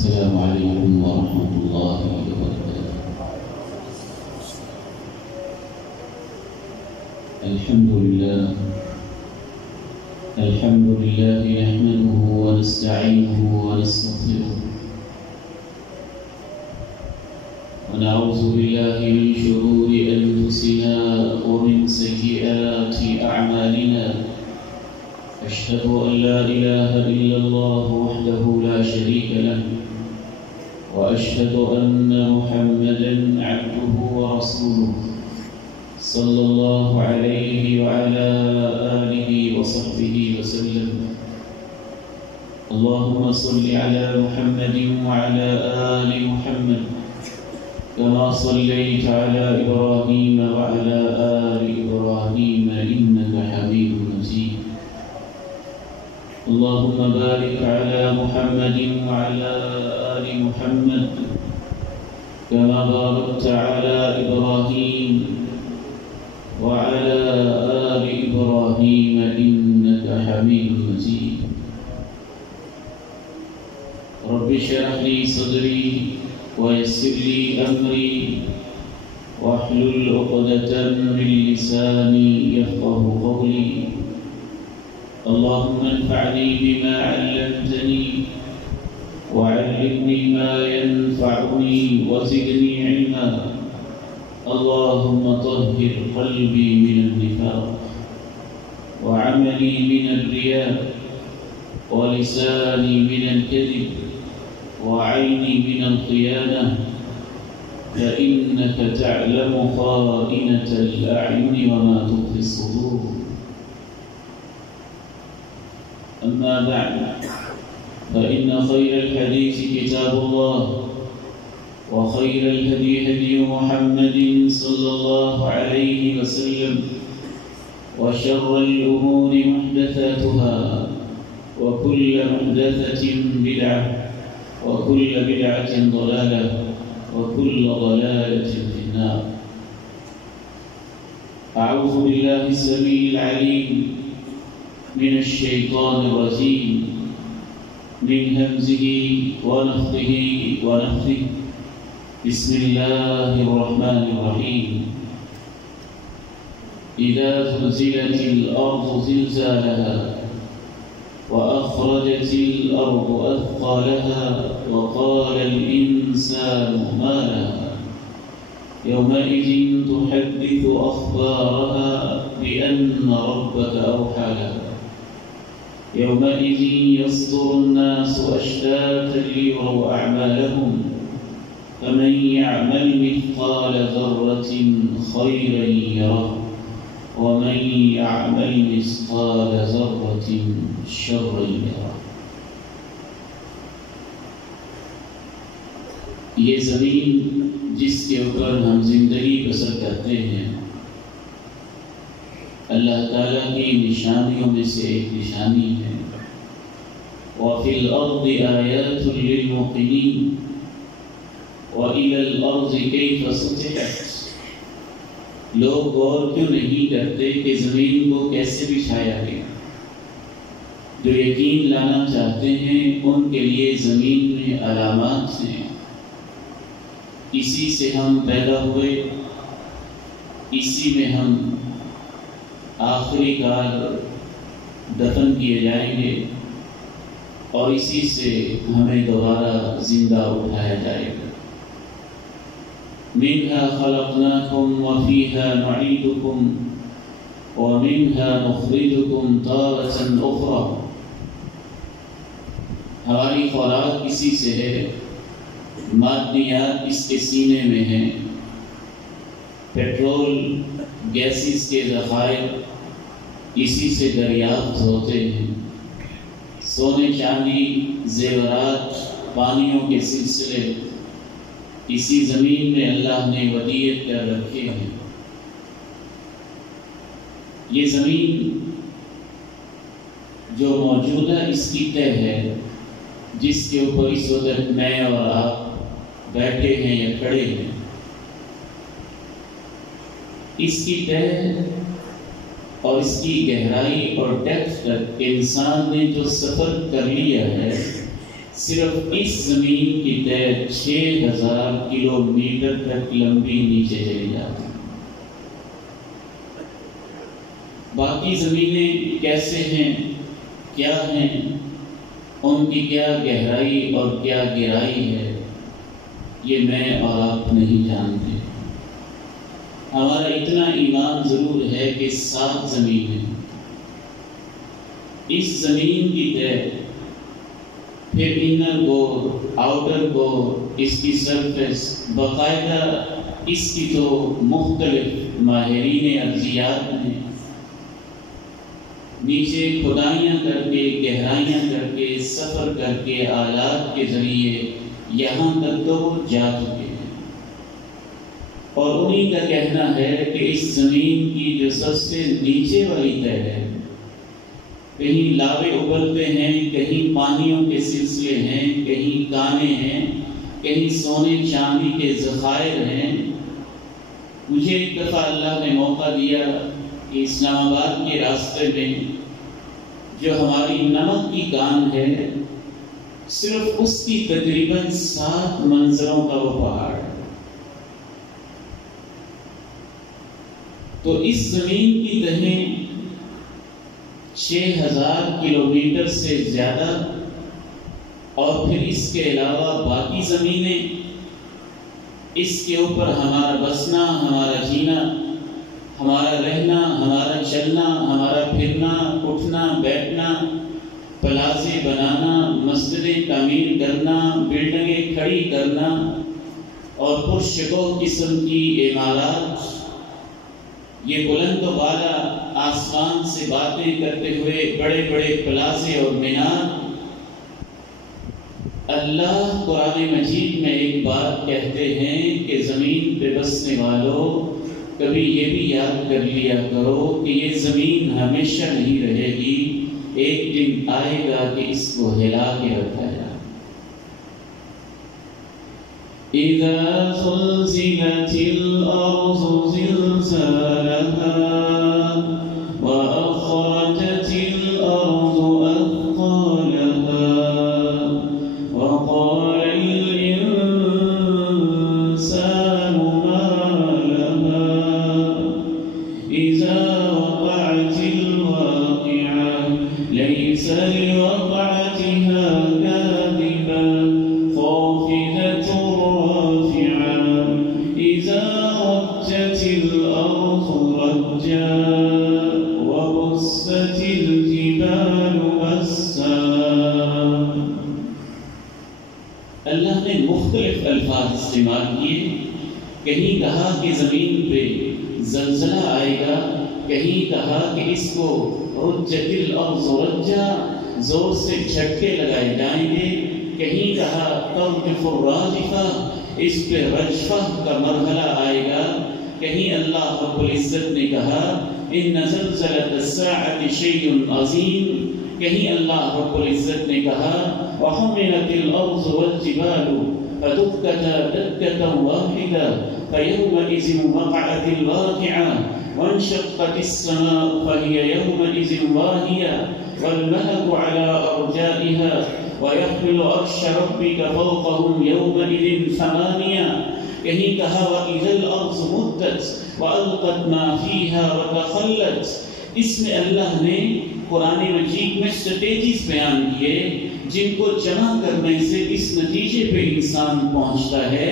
السلام عليكم ورحمة الله وبركاته. الحمد لله نحمده ونستعينه ونستغفره ونعوذ بالله من شرور أنفسنا ومن سيئات أعمالنا. أشهد أن لا إله إلا الله وحده لا شريك له وأشهد أن محمدًا عبده ورسوله صلى الله عليه وعلى آله وصحبه وسلم. اللهم صل على محمد وعلى آل محمد كما صليت على إبراهيم وعلى آل إبراهيم إنك حميد مجيد. اللهم بارك على محمد وعلى آل محمد كما باركت على إبراهيم وعلى آل إبراهيم إنك حميد مجيد. رب اشرح لي صدري ويسر لي أمري واحلل عقدة من لساني يفقه قولي. اللهم انفعني بما علمتني وعلمني ما ينفعني وزدني علما. اللهم طهر قلبي من النفاق وعملي من الرياء ولساني من الكذب وعيني من الخيانة، فإنك تعلم خائنة الأعين وما تخفي الصدور. أما بعد، فإن خير الحديث كتاب الله وخير الهدي هدي محمد صلى الله عليه وسلم وشر الأمور محدثاتها وكل محدثة بدعة وكل بدعة ضلالة وكل ضلالة في النار. أعوذ بالله السميع العليم من الشيطان الرجيم من همزه ونفخه ونفثه. بسم الله الرحمن الرحيم. إذا زلزلت الأرض زلزالها وأخرجت الأرض أثقالها وقال الإنسان ما لها يومئذ تحدث أخبارها بأن ربك أوحى لها. يومئذ يصدر الناس أشتاتا ليروا أعمالهم فمن يعمل مثقال ذرة خيرا يره ومن يعمل مثقال ذرة شرا يره. یہ زمین جس کے اوپر ہم زندگی بسر کرتے ہیں اللہ تعالیٰ کی نشانیوں میں سے ایک نشانی ہے. وَفِي الْأَرْضِ آيَاتٌ لِلْمُوقِنِينَ وَإِلَى الْأَرْضِ كَيْفَ سُطِحَتْ. لوگ غور کیوں نہیں کرتے کہ زمین کو کیسے بچھایا گیا؟ جو یقین لانا چاہتے ہیں ان کے لیے زمین میں علامات ہیں. اسی سے ہم پیدا ہوئے، اسی میں ہم آخری کار دفن کیے جائیں گے اور اسی سے ہمیں دوبارہ زندہ اٹھایا جائے گا. منها خلقناكم وفيها نعيدكم ومنها نخرجكم تارة أخرى. ہماری خوراک اسی سے ہے، معدنیات اس کے سینے میں ہیں، پیٹرول گیسز کے ذخائر اسی سے دریافت ہوتے ہیں، سونے چاندی زیورات پانیوں کے سلسلے اسی زمین میں اللہ نے ودیعت کر رکھے ہیں. یہ زمین جو موجودہ اس کی تہ ہے جس کے اوپر اس وقت میں اور آپ بیٹھے ہیں یا کھڑے ہیں، اس کی تہ اور اس کی گہرائی اور ڈیپتھ تک انسان نے جو سفر کر لیا ہے صرف اس زمین کی تہ 6000 کلومیٹر تک لمبی نیچے چلی جاتی. باقی زمینیں کیسے ہیں، کیا ہیں، ان کی کیا گہرائی اور کیا گہرائی ہے، یہ میں اور آپ نہیں جانتے. ہمارا اتنا ایمان ضرور ہے کہ 7 زمین ہیں. اس زمین کی تہ، پھر انر کور، آؤٹر کور، اس کی سرفیس، باقاعدہ اس کی تو مختلف ماہرین ارضیات نے نیچے کھدائیاں کر کے، گہرائیاں کر کے، سفر کر کے، آلات کے ذریعے یہاں تک تو وہ جا چکے ہیں. اور انہی کا کہنا ہے کہ اس زمین کی جو سب سے نیچے والی تہ ہے، کہیں لاوے ابلتے ہیں، کہیں پانیوں کے سلسلے ہیں، کہیں کانے ہیں، کہیں سونے چاندی کے ذخائر ہیں. مجھے ایک دفعہ اللہ نے موقع دیا کہ اسلام آباد کے راستے میں جو ہماری نمک کی کان ہے، صرف اس کی تقریباً 7 منظروں کا وہ پہاڑ ہے. تو اس زمین کی تہیں 6000 کلومیٹر سے زیادہ، اور پھر اس کے علاوہ باقی زمینیں، اس کے اوپر ہمارا بسنا، ہمارا جینا، ہمارا رہنا، ہمارا چلنا، ہمارا پھرنا، اٹھنا بیٹھنا، پلازے بنانا، مسجدیں تعمیر کرنا، بلڈنگیں کھڑی کرنا، اور پرشکو قسم کی عمارات، یہ بلند و بالا آسمان سے باتیں کرتے ہوئے بڑے بڑے پلازے اور مینار. اللہ قرآن مجید میں ایک بات کہتے ہیں کہ زمین پہ بسنے والوں، کبھی یہ بھی یاد کر لیا کرو کہ یہ زمین ہمیشہ نہیں رہے گی، ایک دن آئے گا کہ اس کو ہلا کے رکھا جائے. اذا زلزلت الارض زلزالها واخرجت الارض اثقالها وقال الانسان ما لها اذا وقعت الواقعة ليس لوقعتها كاذبة خافضة إذا رجت الأرض رجا وبست الجبال بسا. اللہ نے مختلف الفاظ استعمال کیے. کہیں کہا کہ زمین پہ زلزلہ آئے گا، کہیں کہا کہ اس کو رجت الارض رجا، زور سے جھٹکے لگائے جائیں گے، کہیں کہا ترجف الراجفہ، اس پہ رجفہ کا مرحلہ آئے گا، کہیں اللہ رب العزت نے کہا ان زلزلۃ الساعۃ شیء عظیم، کہیں اللہ رب العزت نے کہا وحملت الارض والجبال فدكتا دكة واحدة فيومئذ وقعت الواقعة وانشقت السماء فهي يومئذ واهية والملك على أرجائها وَيَحْمِلُ عَرْشَ رَبِّكَ فَوْقَهُمْ يَوْمَئِذٍ ثَمَانِيَةٌ. کہیں کہا وَإِذَا الْأَرْضُ مُدَّتْ وَأَلْقَتْ مَا فِيهَا وَتَخَلَّتْ. اس میں اللہ نے قرآن مجید میں سٹیجز بیان کیے جن کو جمع کرنے سے اس نتیجے پہ انسان پہنچتا ہے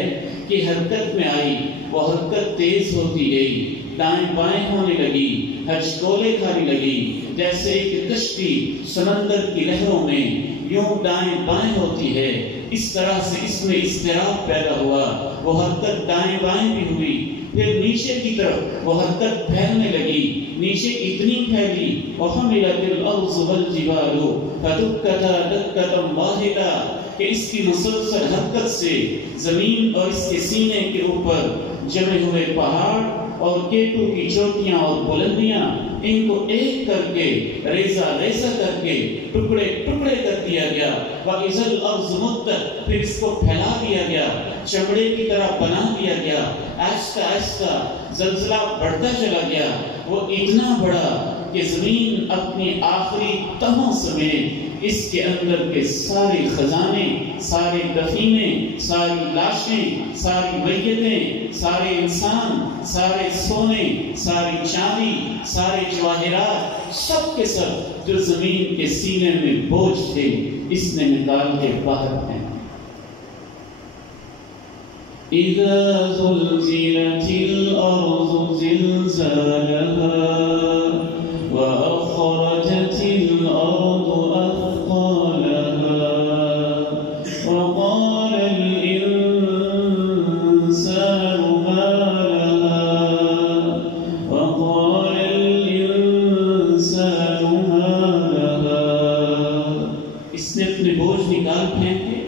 کہ حرکت میں آئی، وہ حرکت تیز ہوتی گئی، دائیں بائیں ہونے لگی، ہچکولے کھانے لگی، جیسے ایک کشتی سمندر کی لہروں میں یوں دائیں بائیں ہوتی ہے، اس طرح سے اس میں اضطراب پیدا ہوا. وہ حرکت دائیں بائیں بھی ہوئی، پھر نیچے کی طرف وہ حرکت پھیلنے لگی، نیچے اتنی پھیلی وَحَمِلَتِ الْأَرْضُ وَالْجِبَالُ فَدُكَّتَا دَكَّةً وَاحِدَةً کہ اس کی مسلسل حرکت سے زمین اور اس کے سینے کے اوپر جمے ہوئے پہاڑ اور کیٹو کی چوٹیاں اور بلندیاں، ان کو ایک کر کے ریزہ ریزہ کر کے ٹکڑے ٹکڑے کر دیا گیا. وَإِذَا الْأَرْضُ مُدَّتْ پھر اس کو پھیلا دیا گیا، چمڑے کی طرح بنا دیا گیا. آہستہ آہستہ زلزلہ بڑھتا چلا گیا، وہ اتنا بڑا کہ زمین اپنی آخری تہوں سمیت اس کے اندر کے سارے خزانے، سارے دفینے، ساری لاشیں، ساری میتیں، سارے انسان، سارے سونے، ساری چاندی، سارے جواہرات، سب کے سب جو زمین کے سینے میں بوجھ تھے اس نے نکال کے باہر پھینکا۔ اِذَا زُلْزِلَتِ الْأَرْضُ زِلْزَالَهَا وَأَخْرَجَتِ الْأَرْضُ أَثْقَالَهَا وَقَالَ الْإِنسَانُ مَا لَهَا وَقَالَ الْإِنسَانُ مَا لَهَا، اس نے اپنے بوجھ نکال پھینکے۔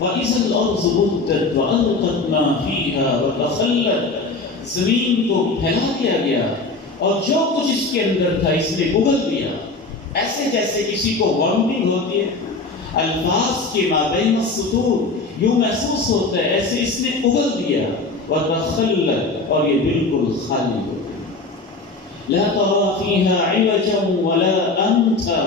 وَإِذَا الْأَرْضُ مُدَّتْ وَأَلْقَتْ مَا فِيهَا وَتَخَلَّتْ، زمین کو پھیلا دیا گیا اور جو کچھ اس کے اندر تھا اس نے اگل دیا، ایسے جیسے کسی کو وامٹنگ ہوتی ہے، الفاظ کے مابین السطور یوں محسوس ہوتا ہے، ایسے اس نے اگل دیا۔ وَتَخَلَّتْ، اور یہ بالکل خالی ہو گئی۔ لَا تَرَى فِيهَا عِوَجًا وَلَا أَمْتًا،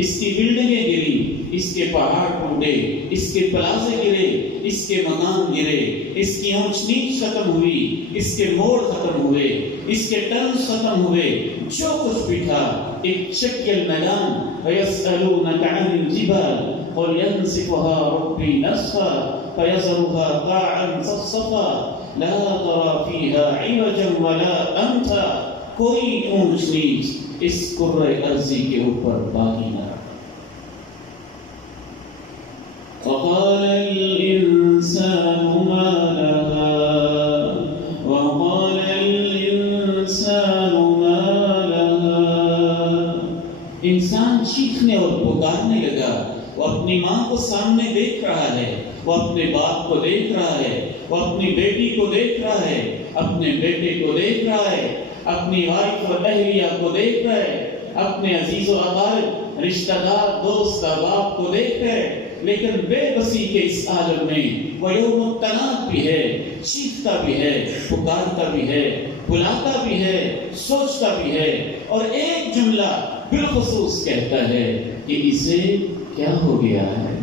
اس کی بلڈنگیں گری، اس کے پہاڑ ٹوٹے، اس کے پلازے گرے، اس کے مکان گرے، اس کی اونچ نیچ ختم ہوئی، اس کے موڑ ختم ہوئے، اس کے ٹرنز ختم ہوئے، جو کچھ بھی تھا ایک چکل میدان۔ وَيَسْأَلُونَكَ عَنِ الْجِبَالِ قُلْ يَنسِفُهَا رَبِّي نَسْفًا فَيَذَرُهَا قَاعًا صَفْصَفًا لَا تَرَى فِيهَا عِوَجًا وَلَا أَمْتًا، کوئی اونچ نیچ اس کرۂ ارضی کے اوپر باقی نہ رہا۔ وَقَالَ الْإِنسَانُ مَا لَهَا وَقَالَ الْإِنسَانُ مَا لَهَا، انسان چیخنے اور پکارنے لگا۔ وہ اپنی ماں کو سامنے دیکھ رہا ہے، وہ اپنے باپ کو دیکھ رہا ہے، وہ اپنی بیٹی کو دیکھ رہا ہے، اپنے بیٹے کو دیکھ رہا ہے، اپنی وائف اور اہلیہ کو دیکھ رہا ہے، اپنے عزیز و اقارب، رشتہ دار، دوست، احباب کو دیکھ رہا ہے، لیکن بے بسی کے اس عالم میں وہ یوم التناد بھی ہے، چیختا بھی ہے، پکارتا بھی ہے، بلاتا بھی ہے، سوچتا بھی ہے، اور ایک جملہ بالخصوص کہتا ہے کہ اسے کیا ہو گیا ہے۔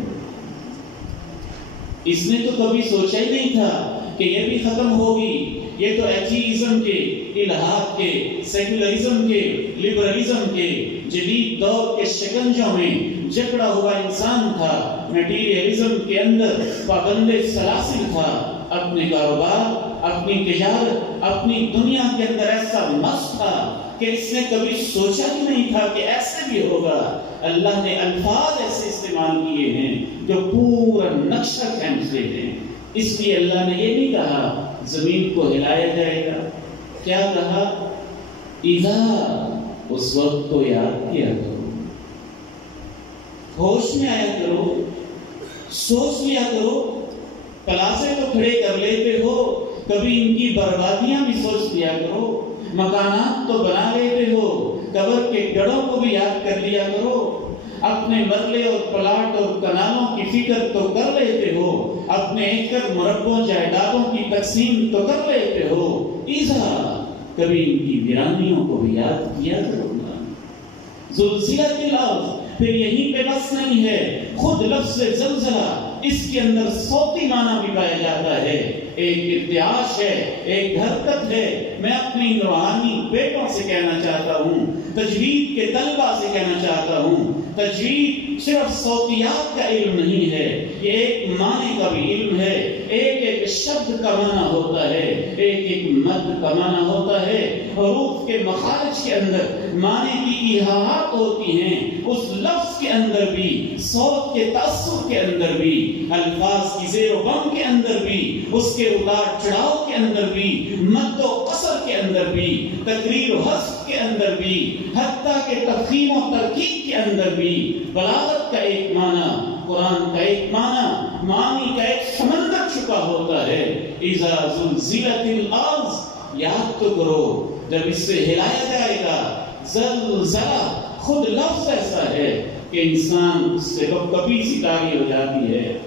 اس نے تو کبھی سوچا ہی نہیں تھا کہ یہ بھی ختم ہوگی، یہ تو ایتھیزم کے، الہاد کے، سیکولرزم کے، لبرلزم کے جدید دور کے شکنجوں میں جکڑا ہوا انسان تھا، میٹیریلزم کے اندر پابند سلاسل تھا، اپنے کاروبار، اپنی تجارت، اپنی دنیا کے اندر ایسا مست تھا کہ اس نے کبھی سوچا ہی نہیں تھا کہ ایسے بھی ہوگا۔ اللہ نے الفاظ ایسے استعمال کیے ہیں جو پورا نقشہ کھینچتے ہیں۔ اس لیے اللہ نے یہ نہیں کہا زمین کو ہلایا جائے گا، کیا کہا؟ اذا، اس وقت کو یاد کیا کرو، ہوش میں آیا کرو، سوچ لیا کرو، پلازے تو کھڑے کر لیتے ہو، کبھی ان کی بربادیاں بھی سوچ لیا کرو، مکانات تو بنا لیتے ہو، قبر کے گڑھوں کو بھی یاد کر لیا کرو، اپنے مرلے اور پلاٹ اور کنالوں کی فکر تو کر لیتے ہو، اپنے ایکڑ مربوں جائیدادوں کی تقسیم تو کر لیتے ہو، ایزا کبھی ان کی ویرانیوں کو بھی یاد کیا کرو گا۔ زلزلت الارض، پھر یہیں پہ بس نہیں ہے، خود لفظ زلزلہ اس کے اندر صوتی معنی بھی پایا جاتا ہے، ایک ارتعاش ہے، ایک حرکت ہے۔ میں اپنی روحانی بیٹوں سے کہنا چاہتا ہوں، تجوید کے طلبہ سے کہنا چاہتا ہوں، تجوید صرف صوتیات کا علم نہیں ہے، یہ ایک معنی کا بھی علم ہے، ایک ایک شبد کا معنی ہوتا ہے، ایک ایک مد کا معنی ہوتا ہے، حروف کے مخارج کے اندر معنی کی ایہاہات ہوتی ہیں، اس لفظ کے اندر بھی، صوت کے تاثر کے اندر بھی، الفاظ کی زیر و بم کے اندر بھی، اس کے اتار چڑھاؤ کے اندر بھی، مد و قصر کے اندر بھی، تقریر و حذف کے اندر بھی، حتیٰ کہ تفخیم و ترکیب کے اندر بھی، بلاغت کا ایک معنی، قرآن کا ایک معنی کا ایک سمندر چھپا ہوتا ہے۔ اذا زلزلت الارض، یاد تو کرو جب اس سے ہلایا جائے گا، زلزلہ خود لفظ ایسا ہے کہ انسان اس سے کبھی سی تاری ہو جاتی ہے۔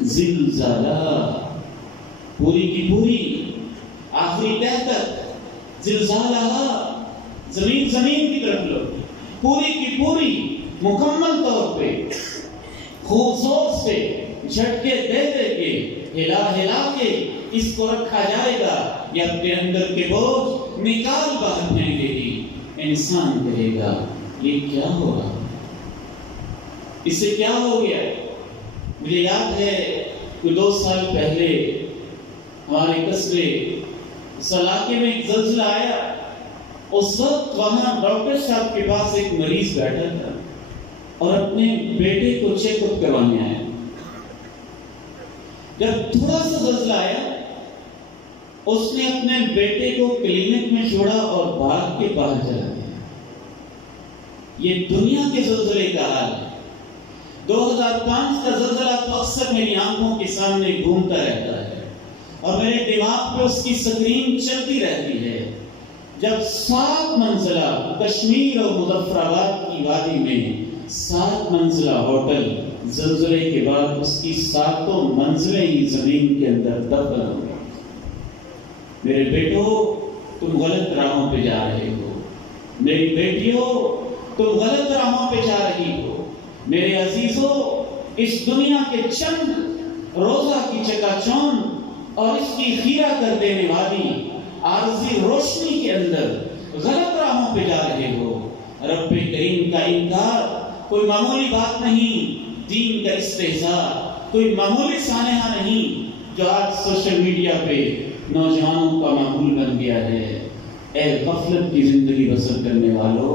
زلزلہ پوری کی پوری آخری تہ تک، زلزالہ زمین کی طرف لوٹی، پوری کی پوری مکمل طور پہ خوب زور سے جھٹکے دے کے ہلا کے اس کو رکھا جائے گا، یہ اپنے اندر کے بوجھ نکال باہر پھینکے گی۔ انسان کہے گا یہ کیا ہو رہا، اس سے کیا ہو گیا؟ مجھے یاد ہے 2 سال پہلے ہمارے قصبے اس علاقے میں ایک زلزلہ آیا۔ اس وقت وہاں ڈاکٹر صاحب کے پاس ایک مریض بیٹھا تھا اور اپنے بیٹے کو چیک اپ کروانے آیا۔ جب تھوڑا سا زلزلہ آیا، اس نے اپنے بیٹے کو کلینک میں چھوڑا اور بھاگ کے باہر چلا گیا۔ یہ دنیا کے زلزلے کا حال ہے۔ 2005 کا زلزلہ تو اکثر میری آنکھوں کے سامنے گھومتا رہتا ہے اور میرے دماغ پہ اس کی سکرین چلتی رہتی ہے، جب 7 منزلہ کشمیر اور مظفر آباد کی وادی میں 7 منزلہ ہوٹل زلزلے کے بعد اس کی 7 منزلیں ہی زمین کے اندر دفن ہو گئی۔ میرے بیٹو تم غلط راہوں پہ جا رہے ہو، میری بیٹیوں تم غلط راہوں پہ جا رہی ہو، میرے عزیزوں اس دنیا کے چند روزہ کی چکا چوند اور اس کی خیرہ کر دینے والی عارضی روشنی کے اندر غلط راہوں پہ جا رہے ہو۔ رب کریم کا انکار کوئی معمولی بات نہیں، دین کا استہزاء کوئی معمولی سانحہ نہیں جو آج سوشل میڈیا پہ نوجوانوں کا معمول بن گیا ہے۔ اے غفلت کی زندگی بسر کرنے والوں،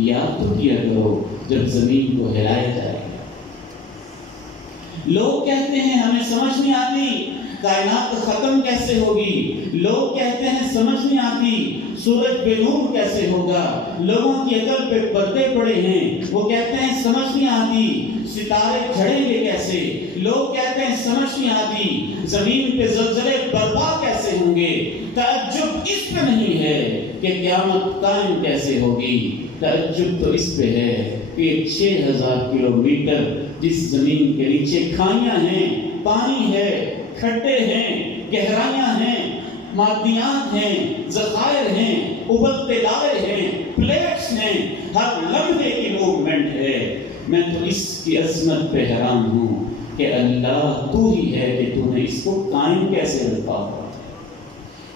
یاد تو کیا کرو جب زمین کو ہلایا جائے گا۔ لوگ کہتے ہیں ہمیں سمجھ نہیں آتی کائنات ختم کیسے ہوگی، لوگ کہتے ہیں سمجھ نہیں آتی سورج بے نور کیسے ہوگا، لوگوں کی عقل پہ پردے پڑے ہیں، وہ کہتے ہیں سمجھ نہیں آتی ستارے جھڑیں گے کیسے، لوگ کہتے ہیں سمجھ نہیں آتی زمین پہ زلزلے برپا کیسے ہوں گے۔ تعجب اس پہ نہیں ہے کہ قیامت قائم کیسے ہوگی، تعجب تو اس پہ ہے کہ 6000 کلومیٹر جس زمین کے نیچے کھائیاں ہیں، پانی ہے، کھڈے ہیں، گہرائیاں ہیں، معدنیات ہیں، ذخائر ہیں، ابلتے لارے ہیں، پلیٹس ہیں، ہر لمحے کی موومنٹ ہے۔ میں تو اس کی عظمت پہ حیران ہوں کہ اللہ تو ہی ہے کہ تو نے اس کو قائم کیسے رکھا ہوا۔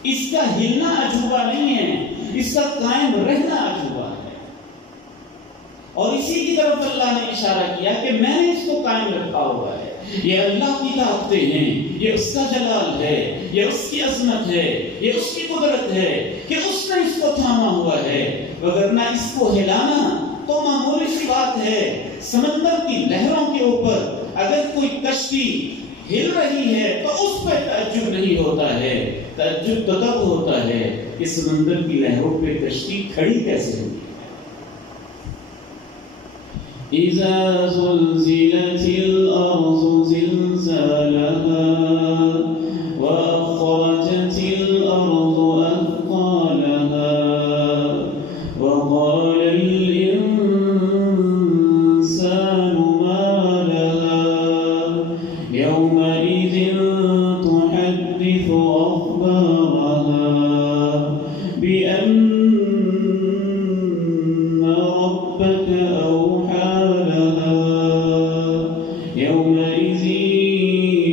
اس کا ہلنا عجوبہ نہیں ہے، اس کا قائم رہنا عجوبہ ہے، اور اسی کی طرف اللہ نے اشارہ کیا کہ میں نے اس کو قائم رکھا ہوا ہے۔ یہ اللہ کی طاقتیں ہیں، یہ اس کا جلال ہے، یہ اس کی عظمت ہے، یہ اس کی قدرت ہے کہ اس نے اس کو تھاما ہوا ہے، وگرنہ اس کو ہلانا تو معمولی سی بات ہے۔ سمندر کی لہروں کے اوپر اگر کوئی کشتی ہل رہی ہے تو اس پہ تعجب نہیں ہوتا ہے، تعجب تو تب ہوتا ہے کہ سمندر کی لہروں پہ کشتی کھڑی کیسے ہوگی۔ اذا زلزلت الارض زلزالها واخرجت الارض اثقالها وقال الانسان ما لها يومئذ تحدث اخبارها بان ربك اوحى لها يومئذ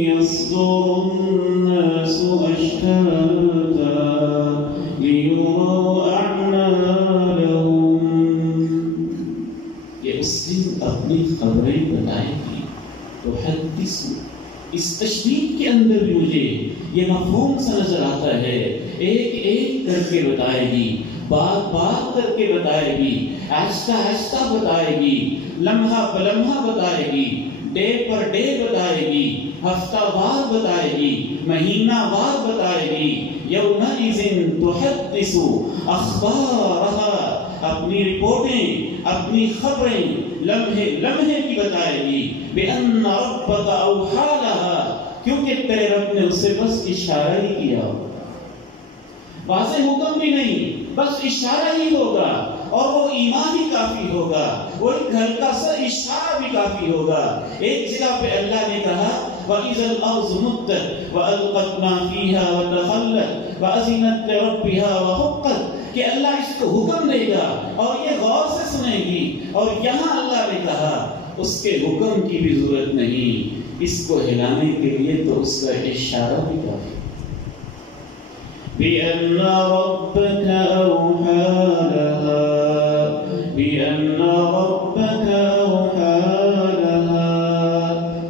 يصدر الناس اشتاتا ليروا اعمالهم۔ یہ اس دن اپنی خبریں بتائے گی تو حدیث، اس تشریح کے اندر بھی مجھے یہ مفہوم سا نظر آتا ہے، ایک ایک کر کے بتائے گی، بات بات کر کے بتائے گی، آہستہ آہستہ بتائے گی، لمحہ بلمحہ بتائے گی، ڈے پر ڈے بتائے گی، ہفتہ وار بتائے گی، مہینہ وار بتائے گی۔ یومئذ تحدث اخبارها، اپنی رپورٹیں، اپنی خبریں لمحے لمحے کی بتائے گی۔ بأن ربك اوحى لها، کیونکہ تیرے رب نے اسے بس اشارہ ہی کیا ہوگا، واضح حکم بھی نہیں، بس اشارہ ہی ہوگا، اور وہ ایمان ہی کافی ہوگا، وہ ایک ہلکا سا اشارہ بھی کافی ہوگا۔ ایک جگہ پہ اللہ نے کہا وَإِذَا الْأَرْضُ مُدَّتْ وَأَلْقَتْ مَا فِيهَا وَتَخَلَّتْ وَأَذِنَتْ لِرَبِّهَا وَحُقَّتْ، کہ اللہ اس کو حکم دے گا اور یہ غور سے سنے گی، اور یہاں اللہ نے کہا اس کے حکم کی بھی ضرورت نہیں، اس کو ہلانے کے لیے تو اس کا اشارہ بھی کافی۔ بِأَنَّ رَبَّكَ أَوْحَى لَهَا بِأَنَّ رَبَّكَ أَوْحَى لَهَا،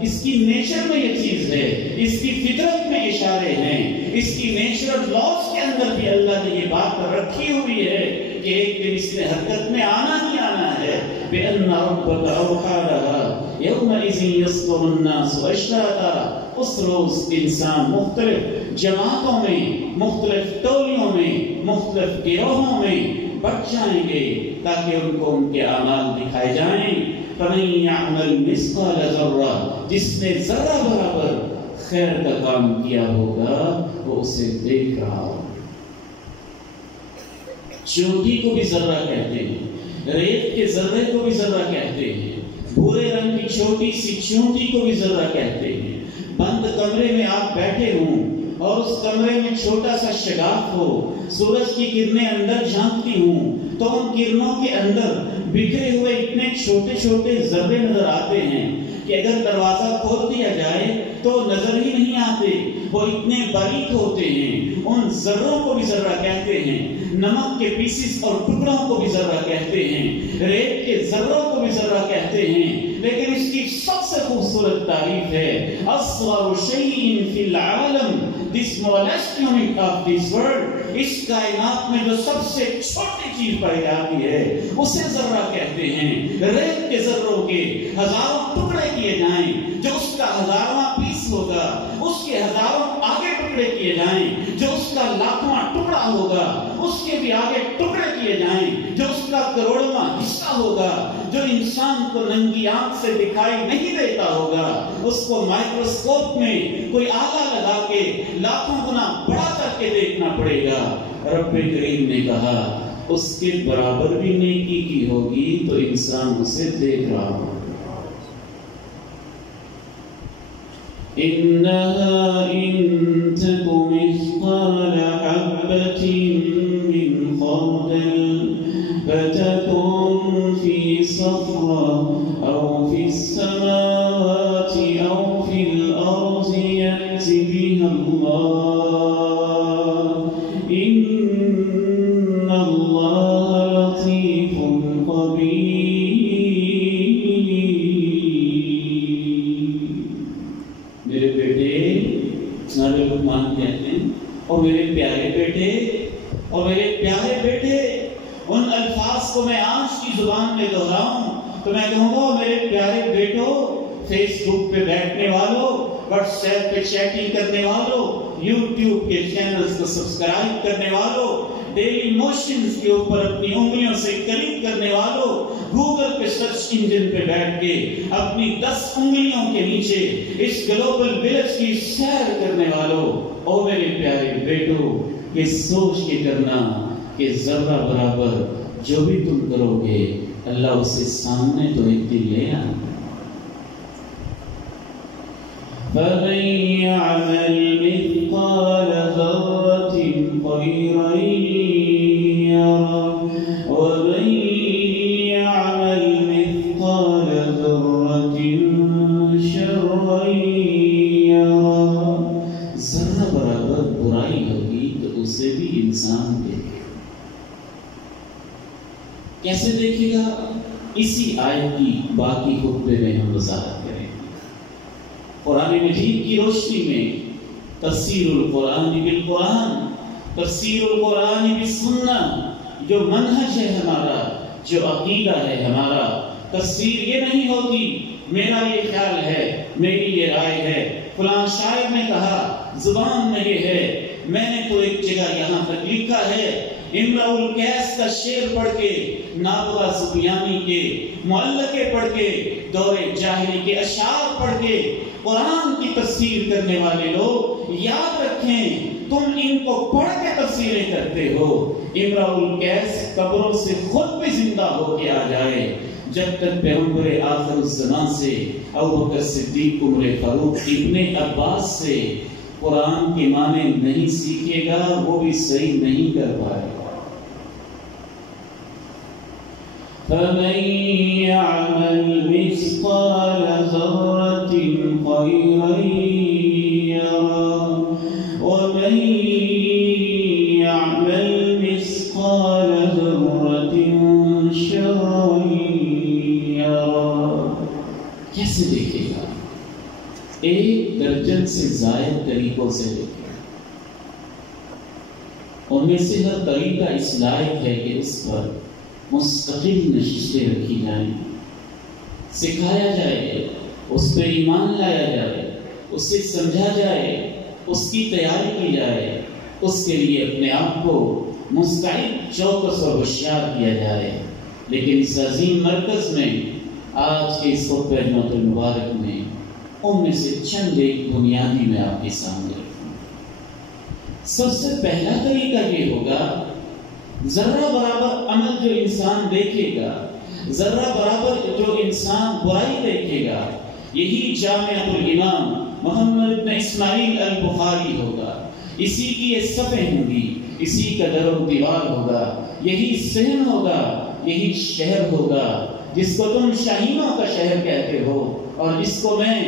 اس کی نیچر میں یہ چیز ہے، اس کی فطرت میں اشارے ہیں، اس کی نیچرل لاز کے اندر بھی اللہ نے یہ بات رکھی ہوئی ہے کہ ایک دن اس نے حرکت میں آنا ہی آنا ہے۔ بِأَنَّ رَبَّكَ أَوْحَى لَهَا يَوْمَئِذٍ يَصْدُرُ النَّاسُ أَشْتَاتًا، اس روز انسان مختلف جماعتوں میں، مختلف ٹولیوں میں، مختلف گروہوں میں بٹ جائیں گے تاکہ ان کو ان کے اعمال دکھائے جائیں۔ فَمَن يَعْمَلْ مِثْقَالَ ذَرَّةٍ، جس نے ذرہ برابر خیر کا کام کیا ہوگا وہ اسے دیکھ رہا ہوگا۔ چونٹی کو بھی ذرہ کہتے ہیں، ریت کے ذرے کو بھی ذرہ کہتے ہیں، بھورے رنگ کی چھوٹی سی چونٹی کو بھی ذرہ کہتے ہیں۔ بند کمرے میں آپ بیٹھے ہوں اور اس کمرے میں چھوٹا سا شگاف ہو، سورج کی کرنیں اندر جھانکتی ہوں تو ان کرنوں کے اندر بکھرے ہوئے اتنے چھوٹے چھوٹے ذرے نظر آتے ہیں کہ اگر دروازہ کھول دیا جائے تو نظر ہی نہیں آتے، وہ اتنے باریک ہوتے ہیں۔ ان ذروں کو بھی ذرہ کہتے ہیں، نمک کے پیسز اور ٹکڑوں کو بھی ذرہ کہتے ہیں، ریت کے ذروں کو بھی ذرہ کہتے ہیں، لیکن اس کی سب سے خوبصورت تعریف ہے اصغر شیء فی العالم، the smallest unit of this world، اس کائنات میں جو سب سے چھوٹی چیز پائی جاتی ہے اسے ذرہ کہتے ہیں۔ ریت کے ذروں کے ہزاروں ٹکڑے کیے جائیں، جو اس کا ہزارواں پیس ہوگا، اس کے ہزاروں آگے ٹکڑے کیے جائیں، جو اس کا لاکھواں ٹکڑا ہوگا، اس کے بھی آگے ٹکڑے کیے جائیں، جو اس کا کروڑواں حصہ ہوگا، جو انسان کو ننگی آنکھ سے دکھائی نہیں دیتا ہوگا، اس کو مائکروسکوپ میں کوئی آلہ لگا کے لاکھوں گنا بڑا کر کے دیکھنا پڑے گا۔ رب کریم نے کہا اس کے برابر بھی نیکی کی ہوگی تو انسان اسے دیکھ رہا ہوگا۔ إِنَّهَا إِن تَكُ مِثْقَالَ حَبَّةٍ مِّنْ خَرْدَلٍ فَتَكُنْ فِي صَخْرَةٍ أَوْ فِي السَّمَاوَاتِ أَوْ فِي الْأَرْضِ يَأْتِ بِهَا اللَّهُ إِنَّ اللَّهَ لَطِيفٌ خَبِيرٌ۔ میرے بیٹے، سارے لقمان کہتے ہیں، اور میرے پیارے بیٹے، اور میرے پیارے بیٹے، ان الفاظ کو میں آج کی زبان میں دہراؤں تو میں کہوں گا میرے پیارے بیٹوں، فیس بک پہ بیٹھنے والوں، واٹس ایپ پہ چیٹنگ کرنے والوں، یوٹیوب کے چینلز کو سبسکرائب کرنے والوں، ڈیلی موشنز کے اوپر اپنی انگلیوں سے کلک کرنے والوں، گوگل پہ سرچ انجن پہ بیٹھ کے اپنی 10 انگلیوں کے نیچے اس گلوبل ولیج کی سیر کرنے والوں، او میرے پیارے بیٹوں، یہ سوچ کے کرنا کہ ذرہ برابر جو بھی تم کرو گے اللہ اسے سامنے تو ایک دن لے آنا۔ فَمَن يَعْمَلْ مِثْقَالَ ذَرَّةٍ خَيْرًا يَرَهُ وَمَن يَعْمَلْ مِثْقَالَ ذَرَّةٍ شَرًّا يَرَهُ، ذرہ برابر برائی ہوگی تو اسے بھی انسان دیکھے۔ کیسے دیکھے گا؟ اسی آیت کی باقی خطبے میں ہم وضاحت کریں گے۔ قرآن مجید کی روشنی میں تفسیر القرآن بالقرآن، تفسیر القرآن بالسنہ، جو منہج ہے ہمارا، جو عقیدہ ہے ہمارا، تفسیر یہ نہیں ہوتی میرا یہ خیال ہے، میری یہ رائے ہے، فلاں شاعر نے کہا، زبان میں یہ ہے، میں نے تو ایک جگہ یہاں تک لکھا ہے۔ امرؤ القیس کا شعر پڑھ کے، نابغہ سفیانی کے معلقے پڑھ کے، دور جاہلی کے اشعار پڑھ کے قرآن کی تفسیر کرنے والے لوگ یاد رکھیں، تم ان کو پڑھ کے تفسیریں کرتے ہو، امرؤ القیس قبروں سے خود بھی زندہ ہو کے آ جائے، جب تک پیغمبر آخر الزمان سے ابوبکر صدیق عمر فاروق ابن عباس سے قرآن کے معنی نہیں سیکھے گا وہ بھی صحیح نہیں کر پائے گا۔ فمن يعمل مثقال ذرة خيرا يره ومن يعمل مثقال ذرة شرا يره. کیسے دیکھے گا؟ 1 درجن سے زائد طریقوں سے دیکھے گا. ان میں سے ہر طریقہ اس لائق ہے کہ اس پر مستقل نشستیں رکھی جائیں، سکھایا جائے، اس پہ ایمان لایا جائے، اسے سمجھا جائے، اس کی تیاری کی جائے، اس کے لیے اپنے آپ کو مستعد، چوکس اور ہوشیار کیا جائے. لیکن اس عظیم مرکز میں آج کے اس خطبہ جمعۃ المبارک میں ان میں سے چند ایک بنیادی میں آپ کے سامنے رکھوں. سب سے پہلا طریقہ یہ ہوگا، ذرہ برابر عمل جو انسان دیکھے گا، ذرہ برابر جو انسان برائی دیکھے گا، یہی جامعۃ الامام محمد بن اسماعیل البخاری ہوگا. اسی کی یہ صفیں ہوں گی، اسی کا در و دیوار ہوگا، یہی صحن ہوگا، یہی شہر ہوگا جس کو تم شاہینوں کا شہر کہتے ہو اور جس کو میں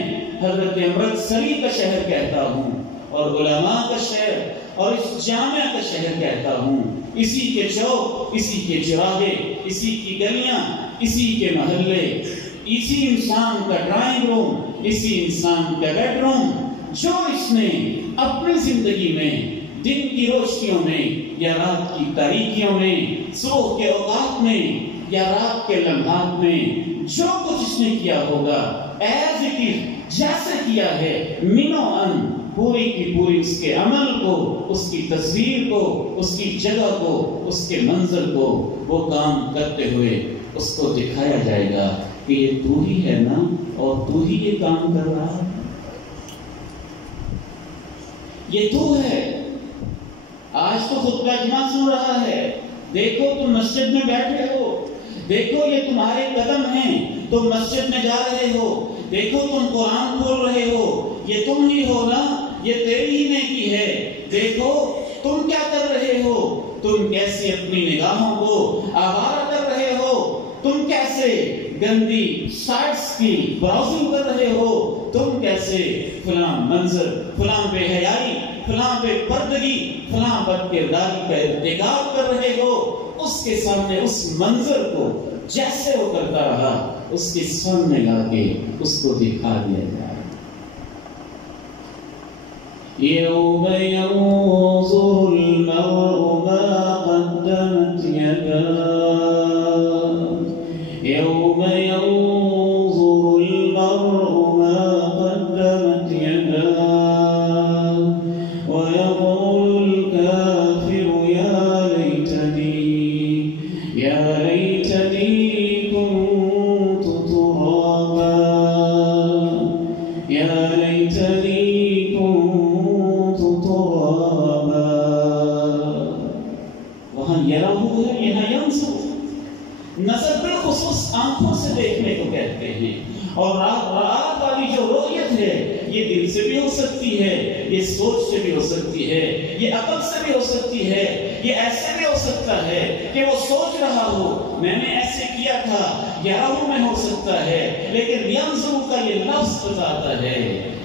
حضرت امرتسری کا شہر کہتا ہوں اور علماء کا شہر اور اس جامعہ کا شہر کہتا ہوں. اسی کے چوک، اسی کے چراغے، اسی کی گلیاں، اسی کے محلے، اسی انسان کا ڈرائنگ روم، اسی انسان کا بیڈ روم جو اس نے اپنی زندگی میں دن کی روشنیوں میں یا رات کی تاریکیوں میں، صبح کے اوقات میں یا رات کے لمحات میں جو کچھ اس نے کیا ہوگا، ایز اٹ از، جیسے کیا ہے، منو ان، پوری کی پوری اس کے عمل کو، اس کی تصویر کو، اس کی جگہ کو، اس کے منظر کو وہ کام کرتے ہوئے اس کو دکھایا جائے گا کہ یہ تو ہی ہے نا، اور تو ہی یہ کام کر رہا ہے، یہ تو ہے. آج تو خطبہ جمعہ سن رہا ہے، دیکھو تم مسجد میں بیٹھے ہو، دیکھو یہ تمہارے قدم ہیں، تم مسجد میں جا رہے ہو، دیکھو تم قرآن کھول رہے ہو، یہ تم ہی ہو نا، یہ تیری ہی نیکی ہے. دیکھو تم کیا کر رہے ہو، تم کیسے اپنی نگاہوں کو آوارہ کر رہے ہو، تم کیسے گندی سائٹس کی براؤزنگ کر رہے ہو، تم کیسے فلاں منظر، فلاں بے حیائی، فلاں بے پردگی، فلاں بد کرداری کا ارتکاب کر رہے ہو. اس کے سامنے اس منظر کو جیسے وہ کرتا رہا اس کے سامنے لا کے اس کو دکھا دیا جائے. يوم ينظر المرء ما قدمت يداه يوم ينظر المرء ما قدمت يداه ويقول الكافر يا ليتني كنت ترابا يا ليتني كنت ترابا. وہاں یراہو ہے، یہاں ینظر. نظر بالخصوص آنکھوں سے دیکھنے کو کہتے ہیں، اور رات والی جو رؤیت ہے یہ دل سے بھی ہو سکتی ہے، یہ سوچ سے بھی ہو سکتی ہے، یہ عقل سے بھی ہو سکتی ہے، یہ ایسے بھی ہو سکتا ہے کہ وہ سوچ رہا ہو میں نے ایسے کیا تھا، یراہو میں ہو سکتا ہے. لیکن ینظر کا یہ لفظ بتاتا ہے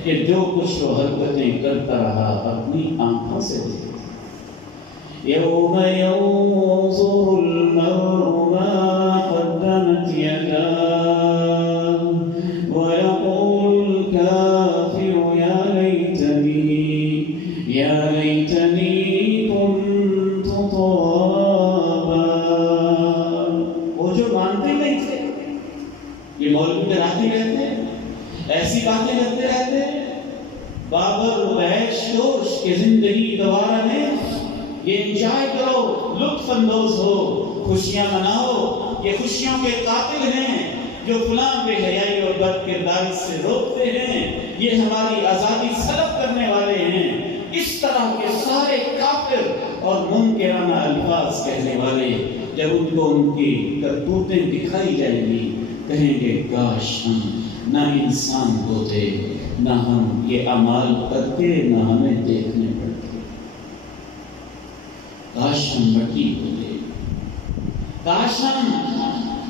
کہ جو کچھ وہ حرکتیں کرتا رہا اپنی آنکھوں سے دیکھتا. يوم ينظر المرء ما قدمت يداه ويقول الكافر يا ليتني كنت ترابا. وہ جو مانتے نہیں تھے، یہ مولوی ڈراتے رہتے ہیں، ایسی باتیں کرتے رہتے ہیں، بابر وحش دوش کی زندگی دوبارہ نہیں، یہ انجوائے کرو، لطف اندوز ہو، خوشیاں مناؤ. یہ خوشیوں کے قاتل ہیں جو فلاں بے حیائی اور بد کرداری سے روکتے ہیں، یہ ہماری آزادی سلب کرنے والے ہیں. اس طرح کے سارے کافر اور منکرانہ الفاظ کہنے والے جب ان کو ان کی کرتوتیں دکھائی جائیں گی کہیں گے کاش ہم نہ انسان ہوتے، نہ ہم یہ اعمال کرتے، نہ ہمیں دیکھنے پڑتے، کاش ہم مٹی ہوتے، کاش ہم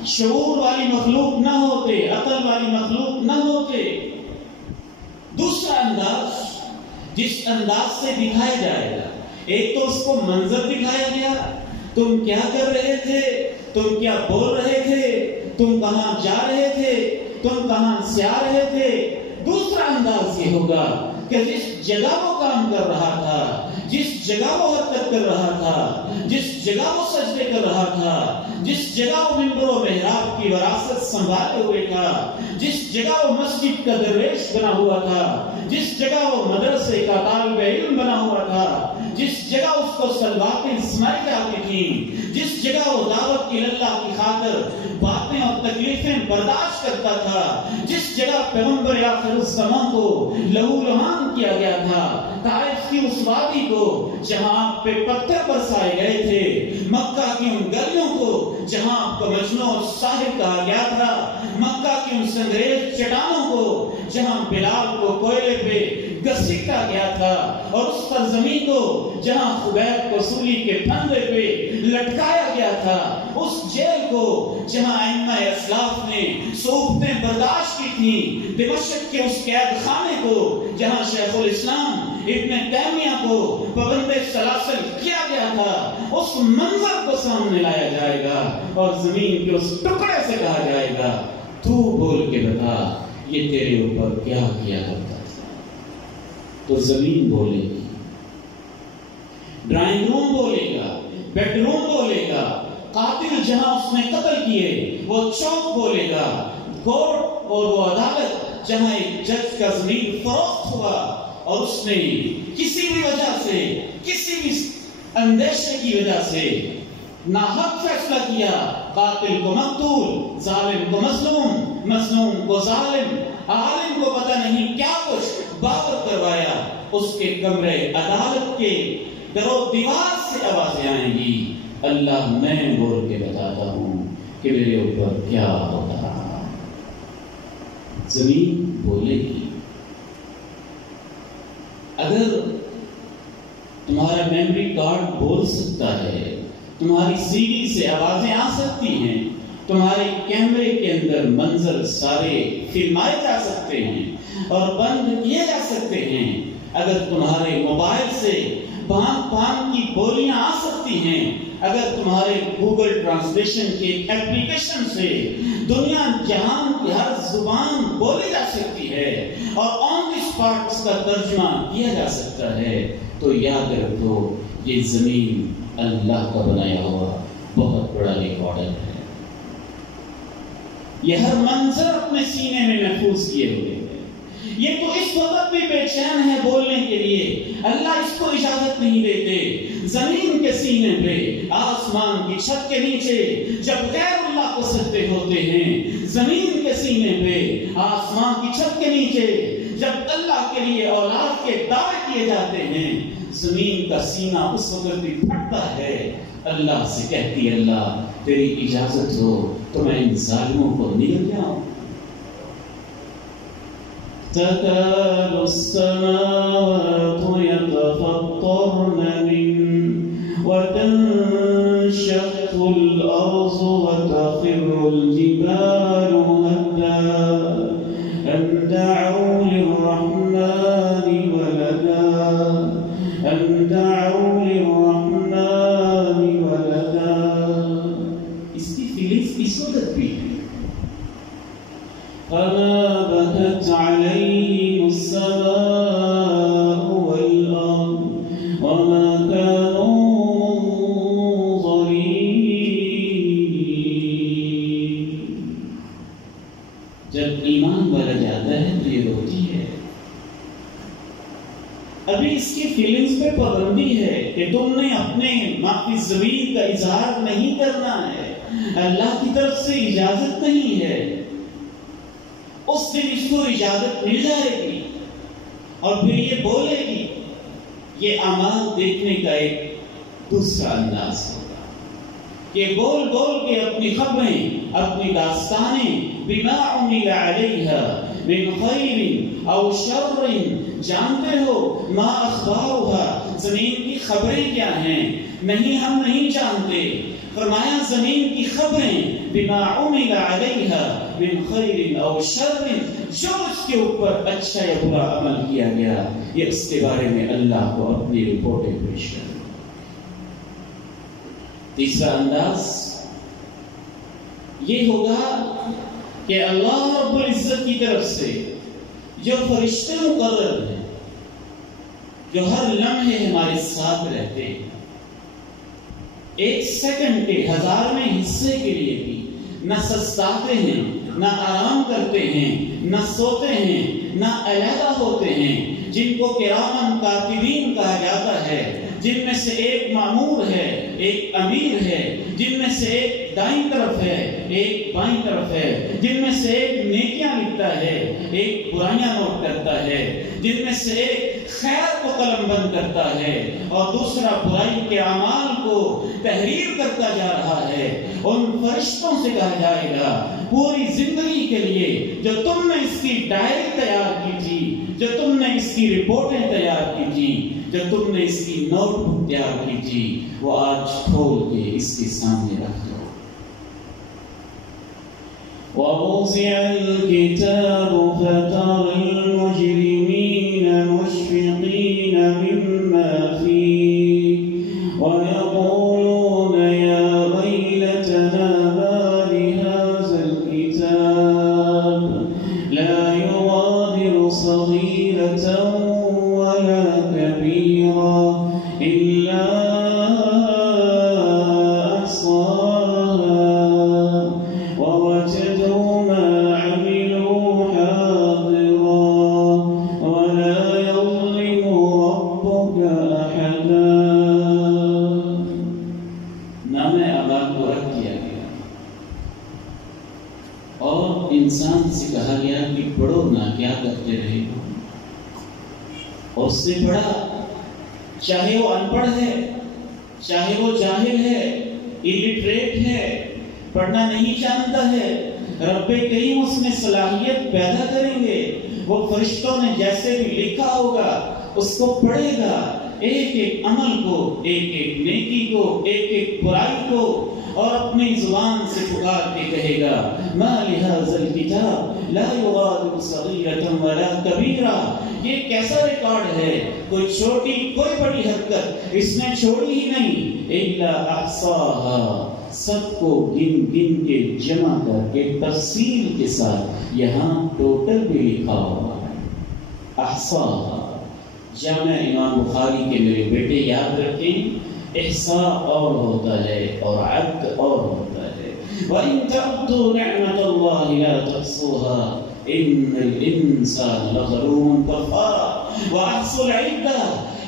شعور والی مخلوق نہ ہوتے، عقل والی مخلوق نہ ہوتے۔ دوسرا انداز جس انداز سے دکھایا جائے گا، ایک تو اس کو منظر دکھایا گیا، تم کیا کر رہے تھے، تم کیا بول رہے تھے، تم کہاں جا رہے تھے، تم کہاں سے آ رہے تھے۔ دوسرا انداز یہ ہوگا کہ جس جگہ وہ کام کر رہا تھا، جس جگہ وہ حرکت کر رہا تھا، جس جگہ وہ سجدے کر رہا تھا، جس جگہ وہ منبر و محراب کی وراثت سنبھالے ہوئے تھا، جس جگہ وہ مسجد کا درویش بنا ہوا تھا، جس جگہ وہ مدرسے کا طالب علم بنا ہوا تھا، جس جگہ اس کو سلواتیں سنائی جاتی تھیں، جس جگہ وہ دعوت اللہ کی خاطر باتیں اور تکلیفیں برداشت کرتا تھا، جس جگہ پیغمبر آخر الزمان کو لہو لہان کیا گیا تھا، طائف کی اس وادی کو جہاں آپ پہ پتھر برسائے گئے تھے، مکہ کی ان گلیوں کو جہاں آپ کو مجنوں اور ساحر کہا گیا تھا، مکہ کی ان سنگریز چٹانوں کو جہاں بلال کو کوئلے پہ گھسیٹا گیا تھا، اور اس سرزمین کو جہاں خبیب کو سولی کے پھندے پہ لٹکایا گیا تھا، اس جیل کو جہاں ائمہ اسلاف نے صحبتیں برداشت کی تھیں، دمشق کے اس قید خانے کو جہاں شیخ الاسلام ابن تیمیہ کو پابند سلاسل کیا گیا تھا، اس منظر کو سامنے لایا جائے گا اور زمین کے اس ٹکڑے سے کہا جائے گا تو بول کے بتا یہ تیرے اوپر کیا کیا کرتا تھا۔ تو زمین بولے گی، ڈرائنگ روم بولے گا، بیڈ روم بولے گا، قاتل جہاں اس نے قتل کیے وہ چوک بولے گا، کورٹ اور وہ عدالت جہاں ایک جج کا زمین فروخت ہوا اور اس نے کسی بھی وجہ سے، کسی بھی اندیشے کی وجہ سے ناحق فیصلہ کیا، قاتل کو مقتول، ظالم کو مظلوم، مظلوم کو ظالم، عالم کو پتہ نہیں کیا کچھ بابت کروایا، اس کے کمرے عدالت کے در و دیوار سے آوازیں آئیں گی، اللہ میں بول کے بتاتا ہوں کہ میرے اوپر کیا ہوتا رہا۔ زمین بولے گی۔ اگر تمہارا میموری کارڈ بول سکتا ہے، تمہاری سی ڈی سے آوازیں آ سکتی ہیں، تمہارے کیمرے کے اندر منظر سارے فلمائے جا سکتے ہیں اور بند کیے جا سکتے ہیں، اگر تمہارے موبائل سے بھانگ بھانگ کی بولیاں آ سکتی ہیں، اگر تمہارے گوگل ٹرانسلیشن کے ایپلیکیشن سے دنیا جہان کی ہر زبان بولی جا سکتی ہے اور آن دی اسپاٹ اس کا ترجمہ کیا جا سکتا ہے، تو یاد رکھو یہ زمین اللہ کا بنایا ہوا بہت بڑا ریکارڈر ہے۔ یہ ہر منظر اپنے سینے میں محفوظ کیے ہوئے ہیں۔ یہ تو اس وقت بھی بے چین ہے بولنے کے لیے، اللہ اس کو اجازت نہیں دیتے۔ زمین کے سینے پہ، آسمان کی چھت کے نیچے جب غیر اللہ کو سجدے ہوتے ہیں، زمین کے سینے پہ، آسمان کی چھت کے نیچے جب اللہ کے لیے اولاد کے دعوے کیے جاتے ہیں، زمین کا سینہ اس وقت بھی پھٹتا ہے، اللہ سے کہتی ہے اللہ تیری اجازت ہو تو میں ان ظالموں کو نگل جاؤں۔ تكاد السماوات يتفطرن منه وتنشق الأرض وتخر الجبال هدا أن دعوا للرحمن ولدا أن دعوا للرحمن ولدا۔ اس کی فیلنگز اس وقت بھی ہے۔ فما بكت عليهم السماء والأرض وما كانوا منظرين۔ جب ایمان والا جاتا ہے تو یہ روتی ہے۔ ابھی اس کی فیلنگز پہ پابندی ہے کہ تم نے اپنے معافی زمین کا اظہار نہیں کرنا ہے، اللہ کی طرف سے اجازت نہیں ہے۔ اس دن اس کو اجازت مل جائے گی اور پھر یہ بولے گی۔ یہ اعمال دیکھنے کا ایک دوسرا انداز ہوگا کہ بول بول کے اپنی خبریں، اپنی داستانیں بما عمل علیہا من خیر او شر جانتے ہو، ما اخبارها زمین کی خبریں کیا ہیں نہیں ہم نہیں جانتے، فرمایا زمین کی خبریں بما عمل علیہا من خیر او شر، جو اس کے اوپر اچھا یا برا عمل کیا گیا یہ اس کے بارے میں اللہ کو اپنی رپورٹیں پیش کر۔ تیسرا انداز یہ ہوگا کہ اللہ رب العزت کی طرف سے جو فرشتے مقرر ہیں، جو ہر لمحے ہمارے ساتھ رہتے ہیں، ایک سیکنڈ کے ہزارویں حصے کے لیے بھی نہ سستاتے ہیں، نہ آرام کرتے ہیں، نہ سوتے ہیں، نہ علیحدہ ہوتے ہیں، جن کو کرامن کاتبین کہا جاتا ہے، جن میں سے ایک مامور ہے، ایک امیر ہے، جن میں سے ایک دائیں طرف ہے، ایک بائیں طرف ہے، جن میں سے ایک نیکیاں لکھتا ہے، ایک برائیاں نوٹ کرتا ہے، جن میں سے ایک خیر کو قلم بند کرتا ہے اور دوسرا برائی کے اعمال کو تحریر کرتا جا رہا ہے۔ ان فرشتوں سے کہا جائے گا پوری زندگی کے لیے جو تم نے اس کی ڈائری تیار کی تھی، جو تم نے اس کی رپورٹیں تیار کی تھی، جو تم نے اس کی نوٹ بک تیار کی تھی، وہ آج کھول کے اس کے سامنے رکھ دو۔ وَوُضِعَ الْكِتَابُ فَتَرَى الْمُجْرِمِينَ مُشْفِقِينَ مِمَّا فِيهِ وَيَقُولُونَ يَا وَيْلَتَنَا مَا لِهَذَا الْكِتَابِ لَا يُغَادِرُ صَغِيرَةً وَلَا كَبِيرَةً إِلَّا انسان سے کہا گیا کہ پڑھو نہ، کیا کرتے رہے ہو؟ اور اس سے پڑھا، چاہے وہ ان پڑھ ہے، چاہے وہ جاہل ہے، الٹریٹ ہے، پڑھنا نہیں جانتا ہے، رب کریم اس میں صلاحیت پیدا کریں گے، وہ فرشتوں نے جیسے بھی لکھا ہوگا اس کو پڑھے گا، ایک ایک عمل کو، ایک ایک نیکی کو، ایک ایک برائی کو، اور اپنی زبان سے پکار کے کہے گا ما لہذا الکتاب لا یغادر صغیرۃ ولا کبیرہ، یہ کیسا ریکارڈ ہے، کوئی چھوٹی کوئی بڑی حرکت اس نے چھوڑی ہی نہیں، الا احصاها، سب کو گن گن کے جمع کر کے تفصیل کے ساتھ یہاں ٹوٹل بھی لکھا ہوا ہے۔ احصاها، جامع امام بخاری کے میرے بیٹے یاد رکھیں، احصاء اور ہوتا ہے اور عد اور ہوتا ہے۔ وَإِن تَعُدُّوا نِعْمَةَ اللَّهِ لَا تُحْصُوهَا إِنَّ الْإِنسَانَ لَظَلُومٌ كَفَّارٌ وَأَحْصُوا الْعِدَّةَ،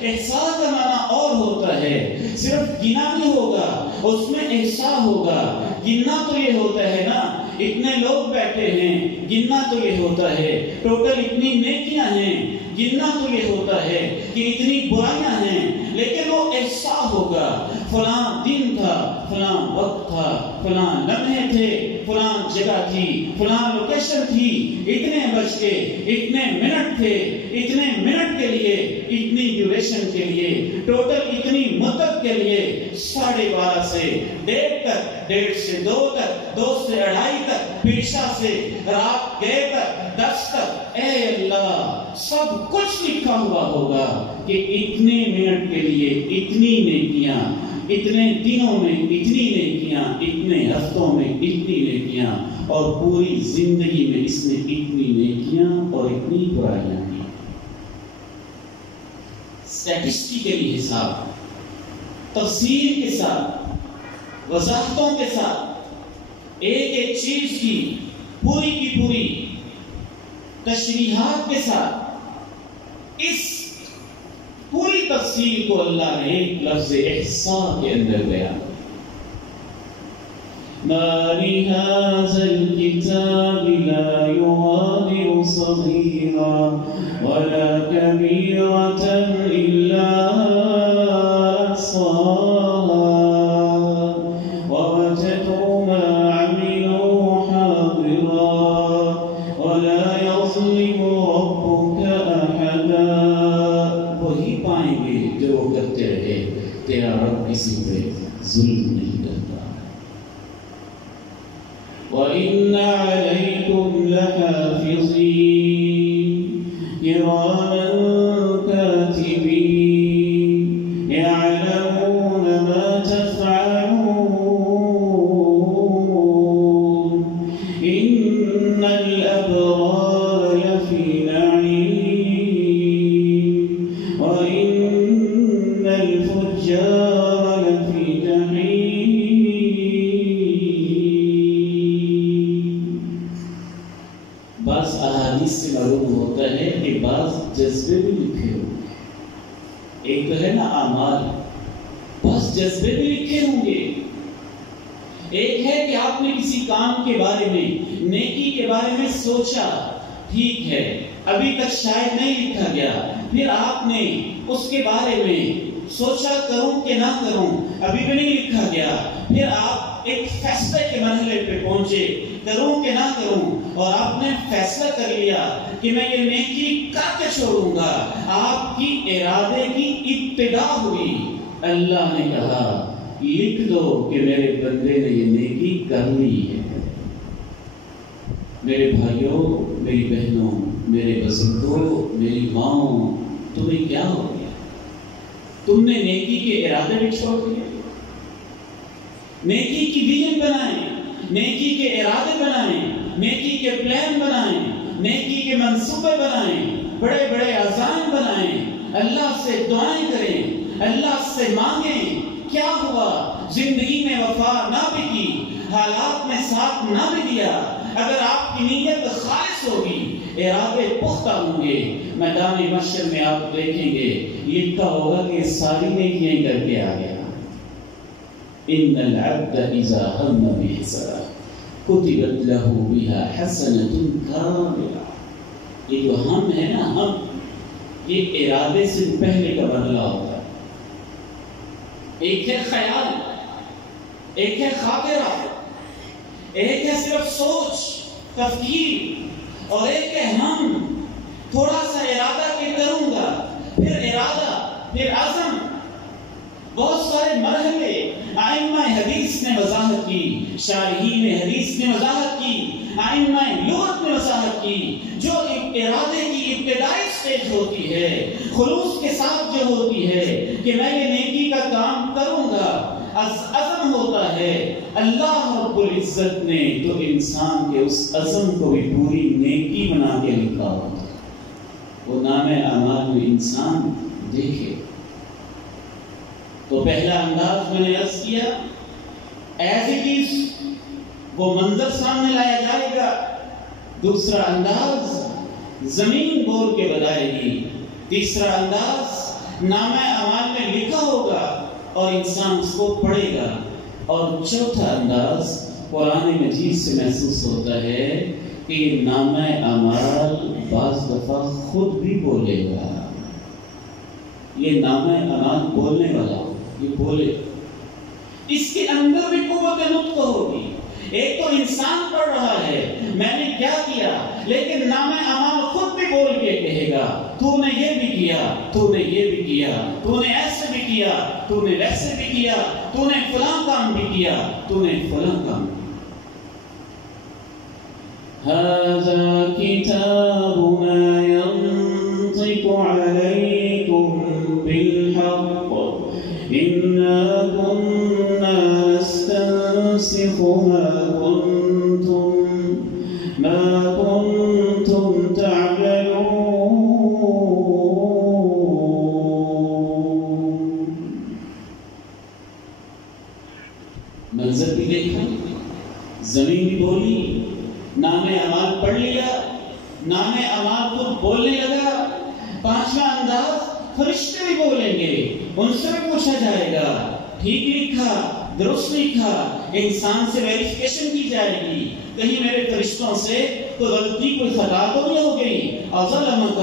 احصاء کا معنی اور ہوتا ہے، صرف گنا نہیں ہوگا، اس میں احصاء ہوگا۔ گننا تو یہ ہوتا ہے نا، اتنے لوگ بیٹھے ہیں، گننا تو یہ ہوتا ہے ٹوٹل اتنی نیکیاں ہیں، گننا تو یہ ہوتا ہے کہ اتنی برائیاں ہیں، لیکن وہ احصاء ہوگا، فلاں دن تھا، فلاں وقت تھا، فلاں لمحے تھے، فلاں جگہ تھی، فلاں لوکیشن تھی، اتنے بج کے اتنے منٹ تھے، اتنے منٹ کے لیے، اتنی ڈیوریشن کے لیے، ٹوٹل اتنی مدت کے لیے، 12:30 سے 1:30 تک، 1:30 سے 2 تک، 2 سے 2:30 تک، پھر عشاء سے رات گئے تک، 10 تک، اے اللہ سب کچھ لکھا ہوا ہوگا کہ اتنے منٹ کے لیے اتنی نیکیاں، اتنے دنوں میں اتنی نیکیاں، اتنے ہفتوں میں اتنی نیکیاں، اور پوری زندگی میں اس نے اتنی نیکیاں اور اتنی برائیاں کی۔ اسٹیٹسٹیکلی حساب، تفصیل کے ساتھ، وضاحتوں کے ساتھ، ایک ایک چیز کی پوری کی پوری تشریحات کے ساتھ، اس پوری تفصیل کو اللہ نے ایک لفظ احصاء کے اندر بیان کیا۔ ما لهذا الكتاب لا يغادر صغيرة ولا كبيرة إلا أحصاها ووجدوا ما عملوا حاضرا ولا يظلم ربك أحدا، وہی پائیں گے جو وہ کرتے رہے، تیرا رب کسی پہ ظلم نہیں کرتا۔ وَإِنَّ عَلَيْكُمْ لَحَافِظِينَ كِرَامًا كَاتِبِينَ يَعْلَمُونَ مَا تَفْعَلُونَ إِنَّ الْأَبْرَارَ لَفِي نَعِيمٍ وَإِنَّ الْفُجَّارَ لَفِي جَحِيمٍ. بعض احادیث سے معلوم ہوتا ہے کہ بعض جذبے بھی لکھے ہوں گے. ایک تو ہے نا اعمال، بعض جذبے بھی لکھے ہوں گے. ایک ہے کہ آپ نے کسی کام کے بارے میں، نیکی کے بارے میں سوچا، ٹھیک ہے ابھی تک شاید نہیں لکھا گیا، پھر آپ نے اس کے بارے میں سوچا کروں کہ نہ کروں، ابھی بھی نہیں لکھا گیا، پھر آپ ایک فیصلے کے مرحلے پہ پہنچے کروں کہ نہ کروں، اور آپ نے فیصلہ کر لیا کہ میں یہ نیکی کر کے چھوڑوں گا. آپ کی ارادے کی ابتدا ہوئی. اللہ نے کہا لکھ دو کہ میرے بندے نے یہ نیکی کر لی ہے. میرے بھائیوں، میری بہنوں، میرے بزرگوں، میری ماں، تمہیں کیا ہو گیا؟ تم نے نیکی کے ارادے بھی چھوڑ دیے. نیکی کی ویژن بنائیں، نیکی کے ارادے بنائیں، نیکی کے پلان بنائیں، نیکی کے منصوبے بنائیں، بڑے بڑے عزائم بنائیں، اللہ سے دعائیں کریں، اللہ سے مانگیں. کیا ہوا؟ زندگی میں وفا نہ بھی کی، حالات میں ساتھ نہ بھی دیا. اگر آپ کی نیت خالص ہوگی، ارادے پختہ ہوں گے، میدان محشر میں آپ دیکھیں گے لکھا ہوگا کہ ساری نیکیاں کر کے آ گیا. ان العبد اذا هم بحسنة كتبت له بها حسنة كاملة. یہ جو ہم ہے نا، ہم، یہ ارادے سے پہلے کا مرحلہ ہوتا ہے. ایک ہے خیال، ایک ہے خاطرہ، ایک ہے صرف سوچ تفکیر، اور ایک ہے ہم تھوڑا سا ارادہ کہ کروں گا، پھر ارادہ، پھر عزم. بہت سارے مرحلے ائمہ حدیث نے وضاحت کی، شارحین حدیث نے وضاحت کی، ائمہ لغت نے وضاحت کی. جو ارادے کی ابتدائی سٹیج ہوتی ہے، خلوص کے ساتھ جو ہوتی ہے کہ میں یہ نیکی کا کام کروں گا، عزم ہوتا ہے. اللہ رب العزت نے تو انسان کے اس عزم کو بھی پوری نیکی بنا کے لکھا ہوتا ہے. وہ نام اعمال میں انسان دیکھے. تو پہلا انداز میں نے عرض کیا، ایز اٹ از وہ منظر سامنے لایا جائے گا. دوسرا انداز زمین بول کے بتائے گی. تیسرا انداز نامہ اعمال میں لکھا ہوگا اور انسان اس کو پڑھے گا. اور چوتھا انداز قرآن مجید سے محسوس ہوتا ہے کہ یہ نامہ اعمال بعض دفعہ خود بھی بولے گا. یہ نامہ اعمال بولنے والا، یہ بولے، اس کے اندر بھی قوت نطق ہوگی. ایک تو انسان پڑھ رہا ہے میں نے کیا کیا، لیکن نامہ اعمال خود بھی بول کے کہے گا تو نے یہ بھی کیا، تو نے یہ بھی کیا، تو نے ایسے بھی کیا، تو نے ویسے بھی کیا، تو نے فلاں کام بھی کیا، تو نے فلاں کام بھی. هذا كتابنا ينطق عليكم بالحق إنا كنا نستنسخ ما كنتم تعملون. منظر بھی دیکھا، زمین بھی بولی، نام اعمال پڑھ لیا، نام اعمال خود بولنے لگا. پانچواں انداز فرشتے بھی بولیں گے، ان سے بھی پوچھا جائے گا ٹھیک لکھا، درست لکھا. انسان سے ویریفیکیشن کی جائے گی، کہیں میرے فرشتوں سے کوئی غلطی، کوئی خطا تو نہیں ہو گئی. اظلمک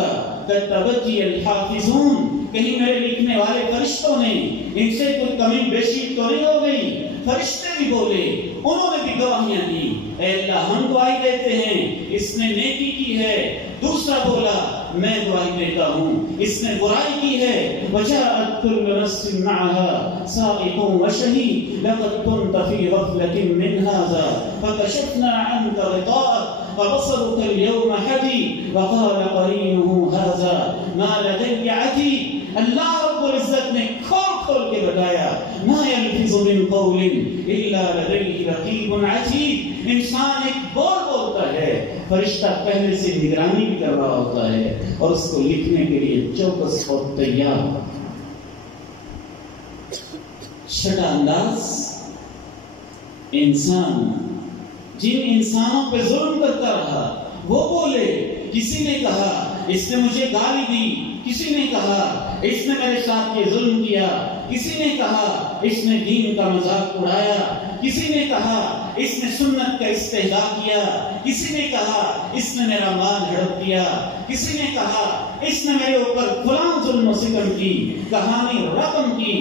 کتبتی الحافظون، کہیں میرے لکھنے والے فرشتوں نے ان سے کوئی کمی بیشی تو نہیں ہو گئی. فرشتے بھی بولے، انہوں نے بھی گواہیاں دی، اے اللہ ہم گواہی دیتے ہیں اس نے نیکی کی ہے۔ دوسرا بولا میں گواہی دیتا ہوں اس نے برائی کی ہے۔ وجاءت كل نفس معها سائق وشهيد لقد كنت في غفلة من هذا فكشفنا عنك غطاءك فبصرك اليوم حديد وقال قرينه هذا ما لدي عتيد۔ اللہ رب العزت نے کھول کے بتایا ما يلفظ من قول الا لديه رقیب عتید۔ انسان ایک بولتا ہے، فرشتہ پہلے سے نگرانی بھی کر رہا ہوتا ہے اور اس کو لکھنے کے لیے چوکس اور تیار۔ چھٹا انداز، انسان جن انسانوں پہ ظلم کرتا رہا وہ بولے، کسی نے کہا اس نے مجھے گالی دی، کسی نے کہا اس نے میرے ساتھ یہ ظلم کیا، کسی نے کہا اس نے دین کا مذاق اڑایا، کسی نے کہا اس نے سنت کا استہزاء کیا، کسی نے کہا اس نے میرا مال ہڑپ دیا، کسی نے کہا اس نے میرے اوپر فلاں ظلم و ستم کی، کہانی رقم کی۔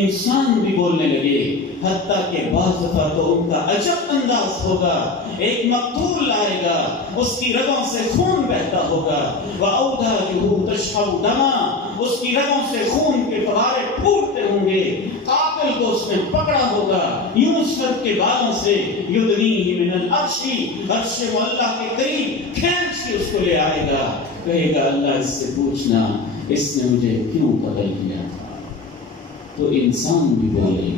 انسان بھی بولنے لگے، حتیٰ کہ بعض دفعہ تو ان کا عجب انداز ہوگا، ایک مقتول آئے گا اس کی رگوں سے خون بہتا ہوگا، وَأَوْدَاجُهُ تَشْحَبُ دَمًا، اس کی رگوں سے خون کے فوارے پھوٹتے ہوں گے، قاتل کو اس نے پکڑا ہوگا، یوں سر کے بالوں سے یدنیہ من العرش، عرش اللہ کے قریب کھینچ کے اس کو لے آئے گا، کہے گا اللہ اس سے پوچھنا اس نے مجھے کیوں قتل کیا تھا۔ تو انسان بھی بولے۔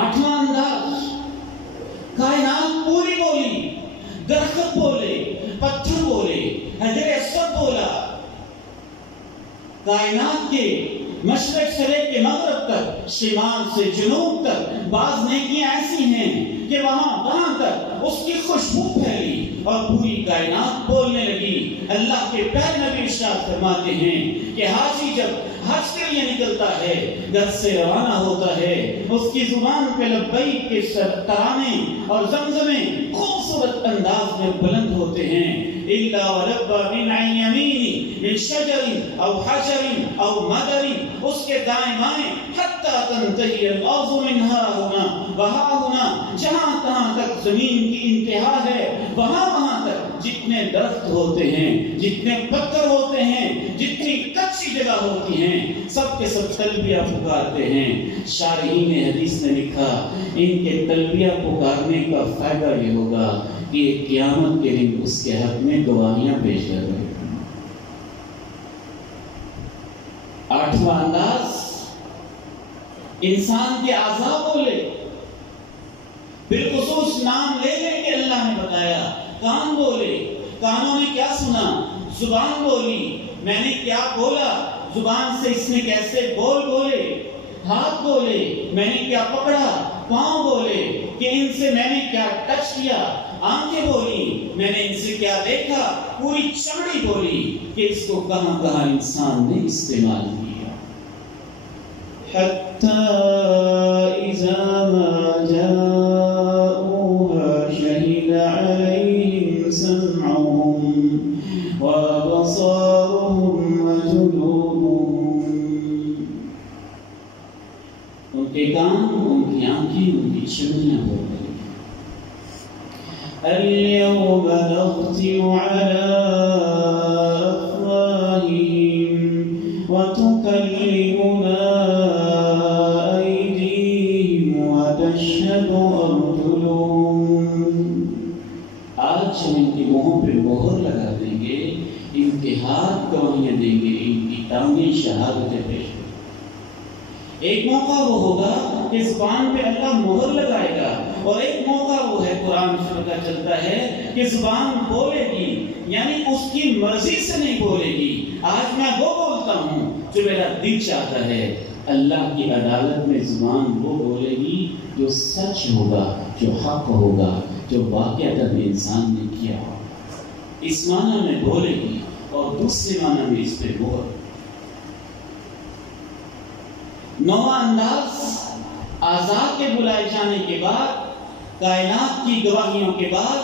آٹھواں انداز، کائنات پوری بولی، درخت بولے، پتھر بولے، حجر اسود بولا، کائنات کے مشرق سے لے کے مغرب تک، شمال سے جنوب تک، بعض نیکیاں ایسی ہیں کہ وہاں تک اس کی خوشبو پھیلی اور پوری کائنات بولنے لگی۔ اللہ کے پیارے نبی ارشاد فرماتے ہیں کہ حاجی جب حج کے لیے نکلتا ہے، گھر سے روانہ ہوتا ہے، اس کی زبان پہ لبیک کے ترانے اور زمزمیں خوبصورت انداز میں بلند ہوتے ہیں۔ الا ولب من عن یمین من شجر او حجر او مدر، اس کے دائیں بائیں حتی تنتہی الارض منہا ہونا، وہاں ہونا، جہاں تہاں تک زمین کی انتہا ہے وہاں تک جتنے درخت ہوتے ہیں، جتنے پتھر ہوتے ہیں، جتنی کچی جگہ ہوتی ہیں، سب کے سب تلبیہ پکارتے ہیں۔ شارحین حدیث نے لکھا ان کے تلبیہ پکارنے کا فائدہ یہ ہوگا کہ قیامت کے دن اس کے حق میں گواہیاں پیش کر رہے ہیں۔ آٹھواں انداز، انسان کے اعضاء بولے، بالخصوص نام لے لے کے اللہ نے بتایا۔ کان بولے، کانوں نے کیا سنا، زبان بولی، میں نے کیا بولا، زبان سے اس نے کیسے بولے، ہاتھ بولے میں نے کیا پکڑا، پاؤں بولے کہ ان سے میں نے کیا ٹچ کیا، آنکھیں بولی میں نے ان سے کیا دیکھا، پوری چمڑی بولی کہ اس کو کہاں کہاں انسان نے استعمال کیا۔ حتی اذا ما جاؤوها شہد علیہم سمعهم وابصارهم وجلودهم، ان کے کان، ان کی آنکھیں، ان کی چمڑیاں ہو گئی۔ اليوم نختم على أفواههم وتكلمنا أيديهم وتشهد أرجلهم، آج ہم ان کے منہوں پہ مہر لگا دیں گے، ان کے ہاتھ گواہیاں دیں گے، ان کی ٹانگیں شہادتیں پیش کریں گے۔ ایک موقع وہ ہوگا کہ زبان پہ اللہ مہر لگائے گا، اور ایک موقع وہ ہے قرآن سے پتہ چلتا ہے کہ زبان بولے گی، یعنی اس کی مرضی سے نہیں بولے گی۔ آج میں وہ بولتا ہوں جو میرا دل چاہتا ہے، اللہ کی عدالت میں زبان وہ بولے گی جو سچ ہوگا، جو حق ہوگا، جو واقعتاً انسان نے کیا ہوگا، اس معنی میں بولے گی، اور دوسرے معنی میں اس پہ مہر۔ نواں انداز، اعضاء کے بلائے جانے کے بعد، کائنات کی گواہیوں کے بعد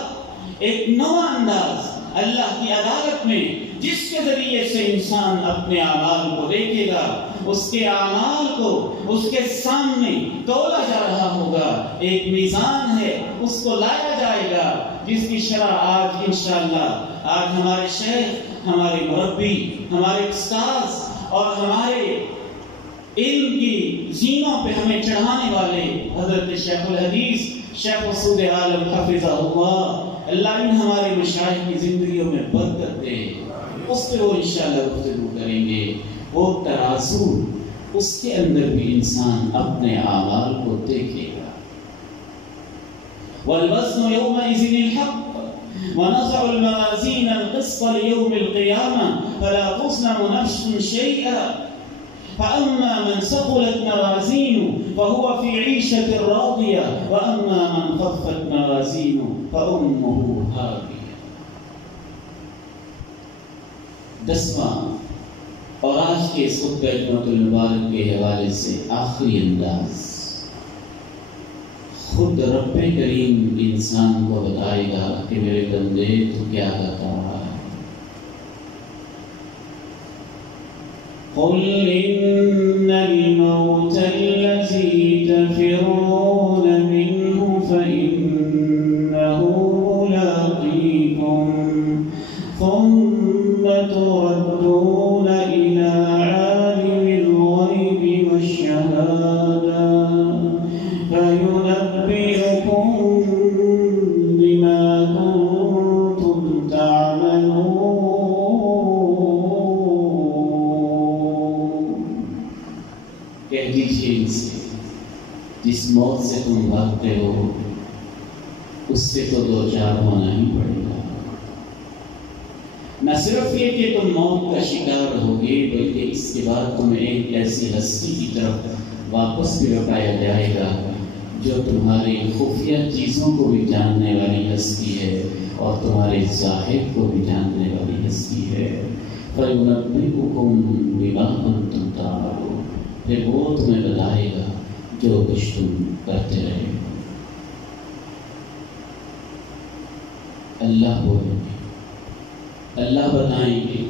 ایک نواں انداز اللہ کی عدالت میں جس کے ذریعے سے انسان اپنے اعمال کو دیکھے گا، اس کے اعمال کو اس کے سامنے تولا جا رہا ہوگا، ایک میزان ہے اس کو لایا جائے گا، جس کی شرح آج انشاءاللہ آج ہمارے شیخ، ہمارے مربی، ہمارے استاذ اور ہمارے علم کی زینوں پہ ہمیں چڑھانے والے حضرت شیخ الحدیث شیخ مسعود عالم حفظہ اللہ، اللہ ان ہمارے مشائخ کی زندگیوں میں برکت دے، اس پہ وہ انشاءاللہ گفتگو کریں گے۔ وہ ترازو، اس کے اندر بھی انسان اپنے اعمال کو دیکھے گا۔ والوزن يومئذ الحق ونضع الموازين القسط ليوم القيامة فلا تظلم نفس شيئا فأما من ثقلت موازينه فهو في عيشة راضية وأما من خفت موازينه فأمه هاوية۔ 10واں اور آج کے اس خطبہ جمعۃ المبارک کے حوالے سے آخری انداز، خود رب کریم انسان کو بتائے گا کہ میرے بندے تو کیا کرتا رہا ہے۔ قل إن الموت الذي تفرون منه فإنه ملاقيكم ثم تردون إلى عالم الغيب والشهادة فينبئكم بما كنتم تعملون۔ کہہ دیجیے ان سے، جس موت سے تم بھاگتے ہو اس سے تو دو چار ہونا ہی پڑے گا۔ نہ صرف یہ کہ تم موت کا شکار ہوگے، بلکہ اس کے بعد تمہیں ایک ایسی ہستی کی طرف واپس بھی لوٹایا جائے گا جو تمہاری خفیہ چیزوں کو بھی جاننے والی ہستی ہے اور تمہارے ظاہر کو بھی جاننے والی ہستی ہے۔ فَيُنَبِّئُكُم بِمَا كُنتُمْ تَعْمَلُونَ، پھر وہ تمہیں بتائے گا جو کچھ تم کرتے رہے۔ اللہ بولیں گے، اللہ بتائیں گے،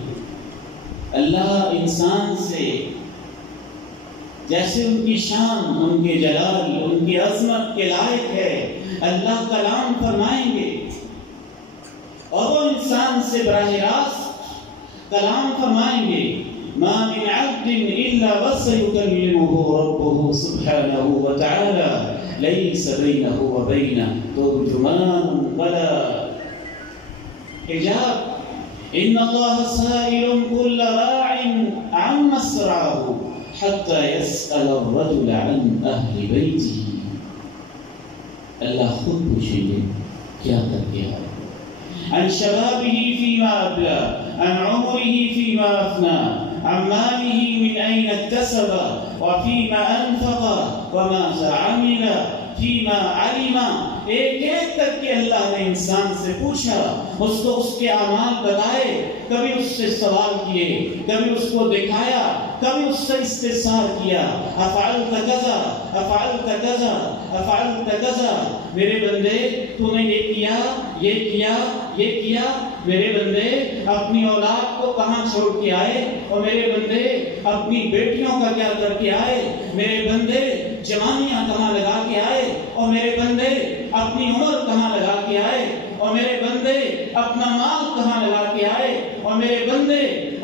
اللہ انسان سے جیسے ان کی شان، ان کے جلال، ان کی عظمت کے لائق ہے، اللہ کلام فرمائیں گے اور وہ انسان سے براہ راست کلام فرمائیں گے۔ ما من عبد الا وسيكلمه ربه سبحانه وتعالى ليس بينه وبينه ترجمان ولا حجاب ان الله سائل كل راع عن مسرعه حتى يسأل الرجل عن اهل بيته۔ اللہ خود پوچھیں گے کیا کر کے آئے، عن شبابه فيما أبلى، عن عمره فيما أفنى، عن ماله من أين اكتسب وفيما أنفق وماذا عمل فيما علم۔ ایک ایک کر کے اللہ نے انسان سے پوچھا، اس کو اس کے اعمال بتائے، کبھی اس سے سوال کیے، کبھی اس کو دکھایا، کبھی اس سے استفسار کیا، افعلت کذا افعلت کذا افعلت کذا، میرے بندے تو نے یہ کیا یہ کیا یہ کیا، میرے بندے اپنی اولاد کو کہاں چھوڑ کے آئے، اور میرے بندے اپنی بیٹیوں کا کیا کر کے آئے، میرے بندے جوانیاں کہاں لگا کے آئے، اور میرے بندے اپنی عمر کہاں لگا کے آئے، اور میرے بندے اپنا مال کہاں لگا کے آئے، اور میرے بندے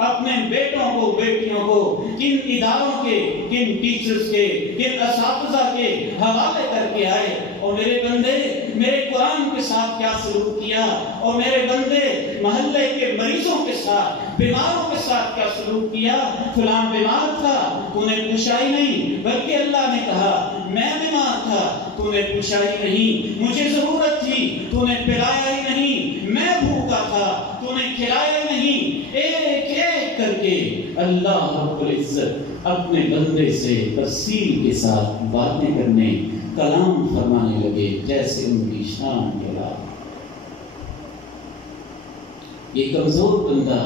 اپنے بیٹوں کو بیٹیوں کو کن اداروں کے، کن ٹیچرز کے، کن اساتذہ کے حوالے کر کے آئے، اور میرے بندے میرے قرآن کے ساتھ کیا سلوک کیا، اور میرے بندے محلے کے مریضوں کے ساتھ، بیماروں کے ساتھ کیا سلوک کیا۔ فلاں بیمار تھا تو نے پوچھا ہی نہیں، بلکہ اللہ نے کہا میں بیمار تھا تو نے پوچھا ہی نہیں، مجھے ضرورت تھی تو نے پلایا ہی نہیں، میں بھوکا تھا تو نے کھلایا ہی نہیں۔ ایک ایک کر کے اللہ رب العزت اپنے بندے سے تفصیل کے ساتھ باتیں کرنے، کلام فرمانے لگے جیسے ان کی شان کے بعد۔ یہ کمزور بندہ،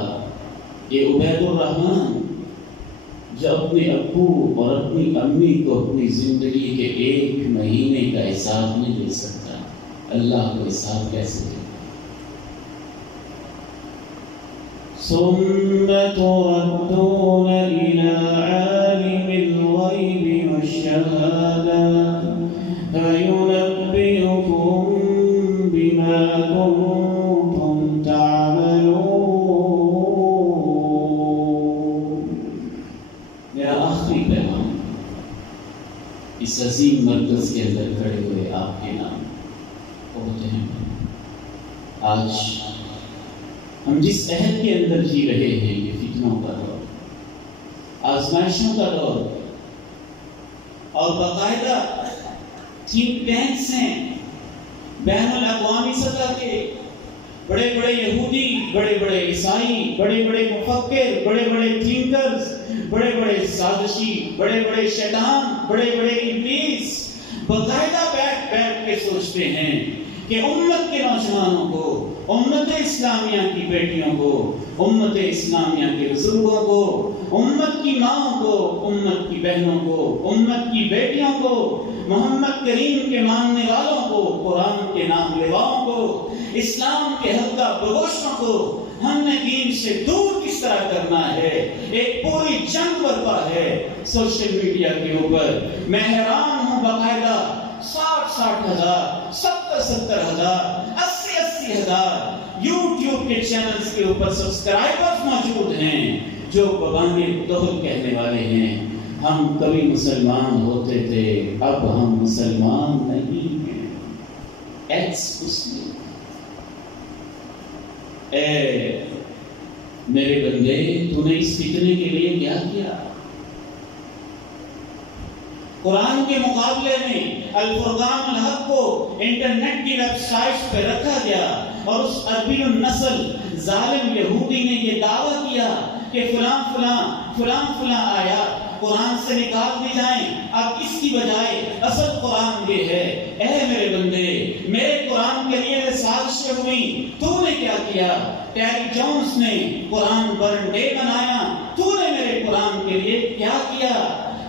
یہ عبید الرحمن جو اپنے ابو اور اپنی امی کو اپنی زندگی کے 1 مہینے کا حساب نہیں دے سکتا، اللہ کو حساب کیسے دے؟ ثم تردون إلى عالم الغيب والشهادة فينبئكم بما كنتم تعملون. میرا آخری پیغام اس عظیم مرکز کے اندر کھڑے ہوئے آپ کے نام ہوتے ہیں. آج ہم جس عہد کے اندر جی رہے ہیں یہ فتنوں کا دور، آزمائشوں کا دور، اور باقاعدہ تھنک ٹینکس ہیں بین الاقوامی سطح کے، بڑے بڑے یہودی، بڑے بڑے عیسائی، بڑے بڑے مفکر، بڑے بڑے تھنکرز، بڑے بڑے سازشی، بڑے بڑے شیطان، بڑے بڑے ابلیس باقاعدہ بیٹھ کے سوچتے ہیں کہ امت کے نوجوانوں کو، امت اسلامیہ کی بیٹیوں کو، امت اسلامیہ کے بزرگوں کو، امت کی ماں کو، امت کی بہنوں کو، امت کی بیٹیوں کو، محمد کریم کے ماننے والوں کو، قرآن کے نام لیواؤں کو، اسلام کے حلقہ بگوشوں کو ہم نے دین سے دور کس طرح کرنا ہے. ایک پوری جنگ برپا ہے سوشل میڈیا کے اوپر. میں حیران ہوں، باقاعدہ 60 ہزار، 70 ہزار، 80 ہزار یوٹیوب کے چینلز کے اوپر سبسکرائبرز موجود ہیں جو ببانگ دہل کہنے والے ہیں ہم کبھی مسلمان ہوتے تھے، اب ہم مسلمان نہیں ہیں. ایکس مسلم. اے میرے بندے، تو نے اس فتنے کے لیے کیا کیا؟ قرآن کے مقابلے میں الفرقان الحق کو انٹرنیٹ کی ویب سائٹس پہ رکھا گیا اور اس عربی النسل ظالم یہودی نے یہ دعویٰ کیا کہ فلاں فلاں فلاں فلاں آیات قرآن سے نکال دی جائیں. اب اس کی بجائے اصل قرآن یہ ہے. اے میرے بندے، میرے قرآن کے لیے سازشیں ہوئی، تو نے کیا کیا؟ ٹیری جونز نے قرآن برن ڈے بنایا، تو نے میرے قرآن کے لیے کیا کیا؟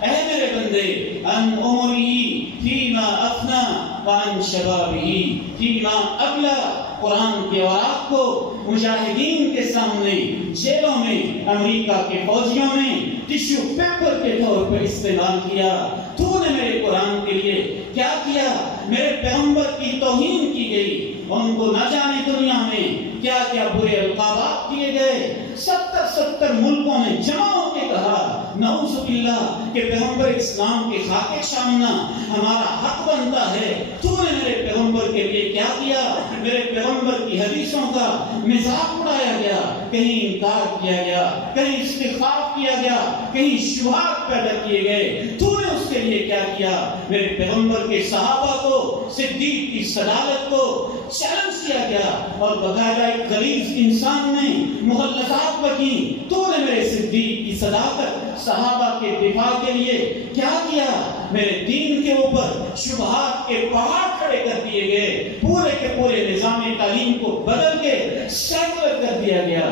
اے میرے بندے، ان عمری فیما افنا وان شبابی فیما ابلا. قرآن کے اوراق کو مجاہدین کے سامنے جیلوں میں امریکہ کے فوجیوں نے ٹیشو پیپر کے طور پر استعمال کیا. تو نے میرے قرآن کے لیے کیا کیا؟ میرے پیغمبر کی توہین کی گئی، ان کو نہ جانے دنیا میں کیا کیا برے القابات کیے گئے. 70 ملکوں نے جمع ہو کے کہا نعوذ باللہ کہ پیغمبر اسلام کے خاک سامنا ہمارا حق بنتا ہے. تو نے میرے پیغمبر کے لیے کیا کیا؟ میرے پیغمبر کی حدیثوں کا مذاق اڑایا گیا، کہیں انکار کیا گیا، کہیں استخفاف کیا گیا، کہیں شبہات پیدا کیے گئے. تو نے اس کے لیے کیا کیا؟ میرے پیغمبر کے صحابہ کو، صدیق کی صداقت کو چیلنج کیا گیا اور باقاعدہ ایک غلیظ انسان نے مغلطات بکی. تو نے میرے صدیق کی صداقت، صحابہ کے دفاع کے لیے کیا کیا؟ میرے دین کے اوپر شبہات کے پہاڑ کھڑے کر دیے گئے، پورے کے پورے نظام تعلیم کو بدل کے سیکولر کر دیا گیا.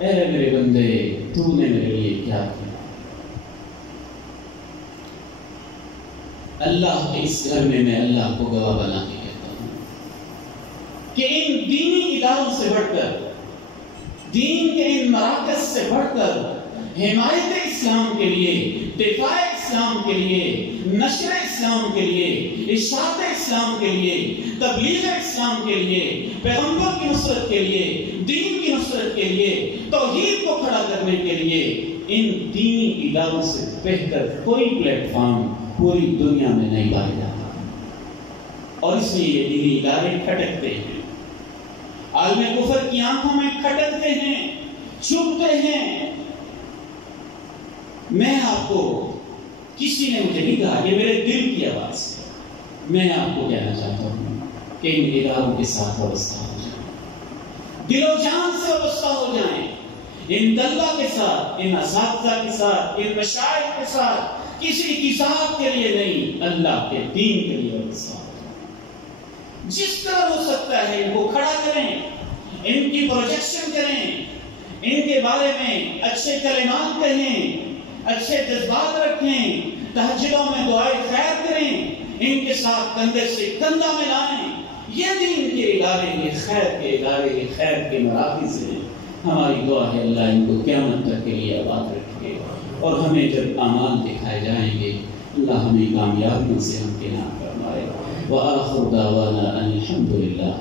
اے میرے بندے، تو نے میرے لیے کیا کیا؟ اللہ کے اس گھر میں اللہ کو گواہ بنا کے کہتا ہوں کہ ان دینی اداروں سے بڑھ کر، دین کے ان مراکز سے بڑھ کر حمایت اسلام کے لیے، دفاع اسلام کے لیے، نشر اسلام کے لیے، اشاعت اسلام کے لیے، تبلیغ اسلام کے لیے، پیغمبر کی نصرت کے لیے، دین کی نصرت کے لیے، توحید کو کھڑا کرنے کے لیے ان دینی اداروں سے بہتر کوئی پلیٹ فارم پوری دنیا میں نہیں پایا جاتا. اور اس لیے یہ دینی ادارے کھٹکتے ہیں، عالم کفر کی آنکھوں میں کھٹکتے ہیں، چھپتے ہیں. میں آپ کو، کسی نے مجھے نہیں کہا، یہ میرے دل کی آواز ہے، میں آپ کو کہنا چاہتا ہوں کہ ان اداروں کے ساتھ وابستہ ہو جائیں، دل و جان سے وابستہ ہو جائیں. ان طلبہ کے ساتھ، ان اساتذہ کے ساتھ، ان مشائخ کے ساتھ، کسی کی ذات کے لیے نہیں، اللہ کے دین کے لیے وابستہ ہو جائیں. جس طرح ہو سکتا ہے ان کو کھڑا کریں، ان کی پروجیکشن کریں، ان کے بارے میں اچھے کلمات کہیں، اچھے جذبات رکھیں، تہجدوں میں دعائے خیر کریں، ان کے ساتھ کندھے سے کندھا ملائیں. یہ دین کے ادارے، یہ خیر کے ادارے، یہ خیر کے مراکز ہیں. ہماری دعا ہے اللہ ان کو قیامت تک کے لیے آباد رکھے، اور ہمیں جب اعمال دکھائے جائیں گے اللہ ہمیں کامیابیوں سے ہم کنار فرمائے۔ وآخر دعوانا ان الحمد للہ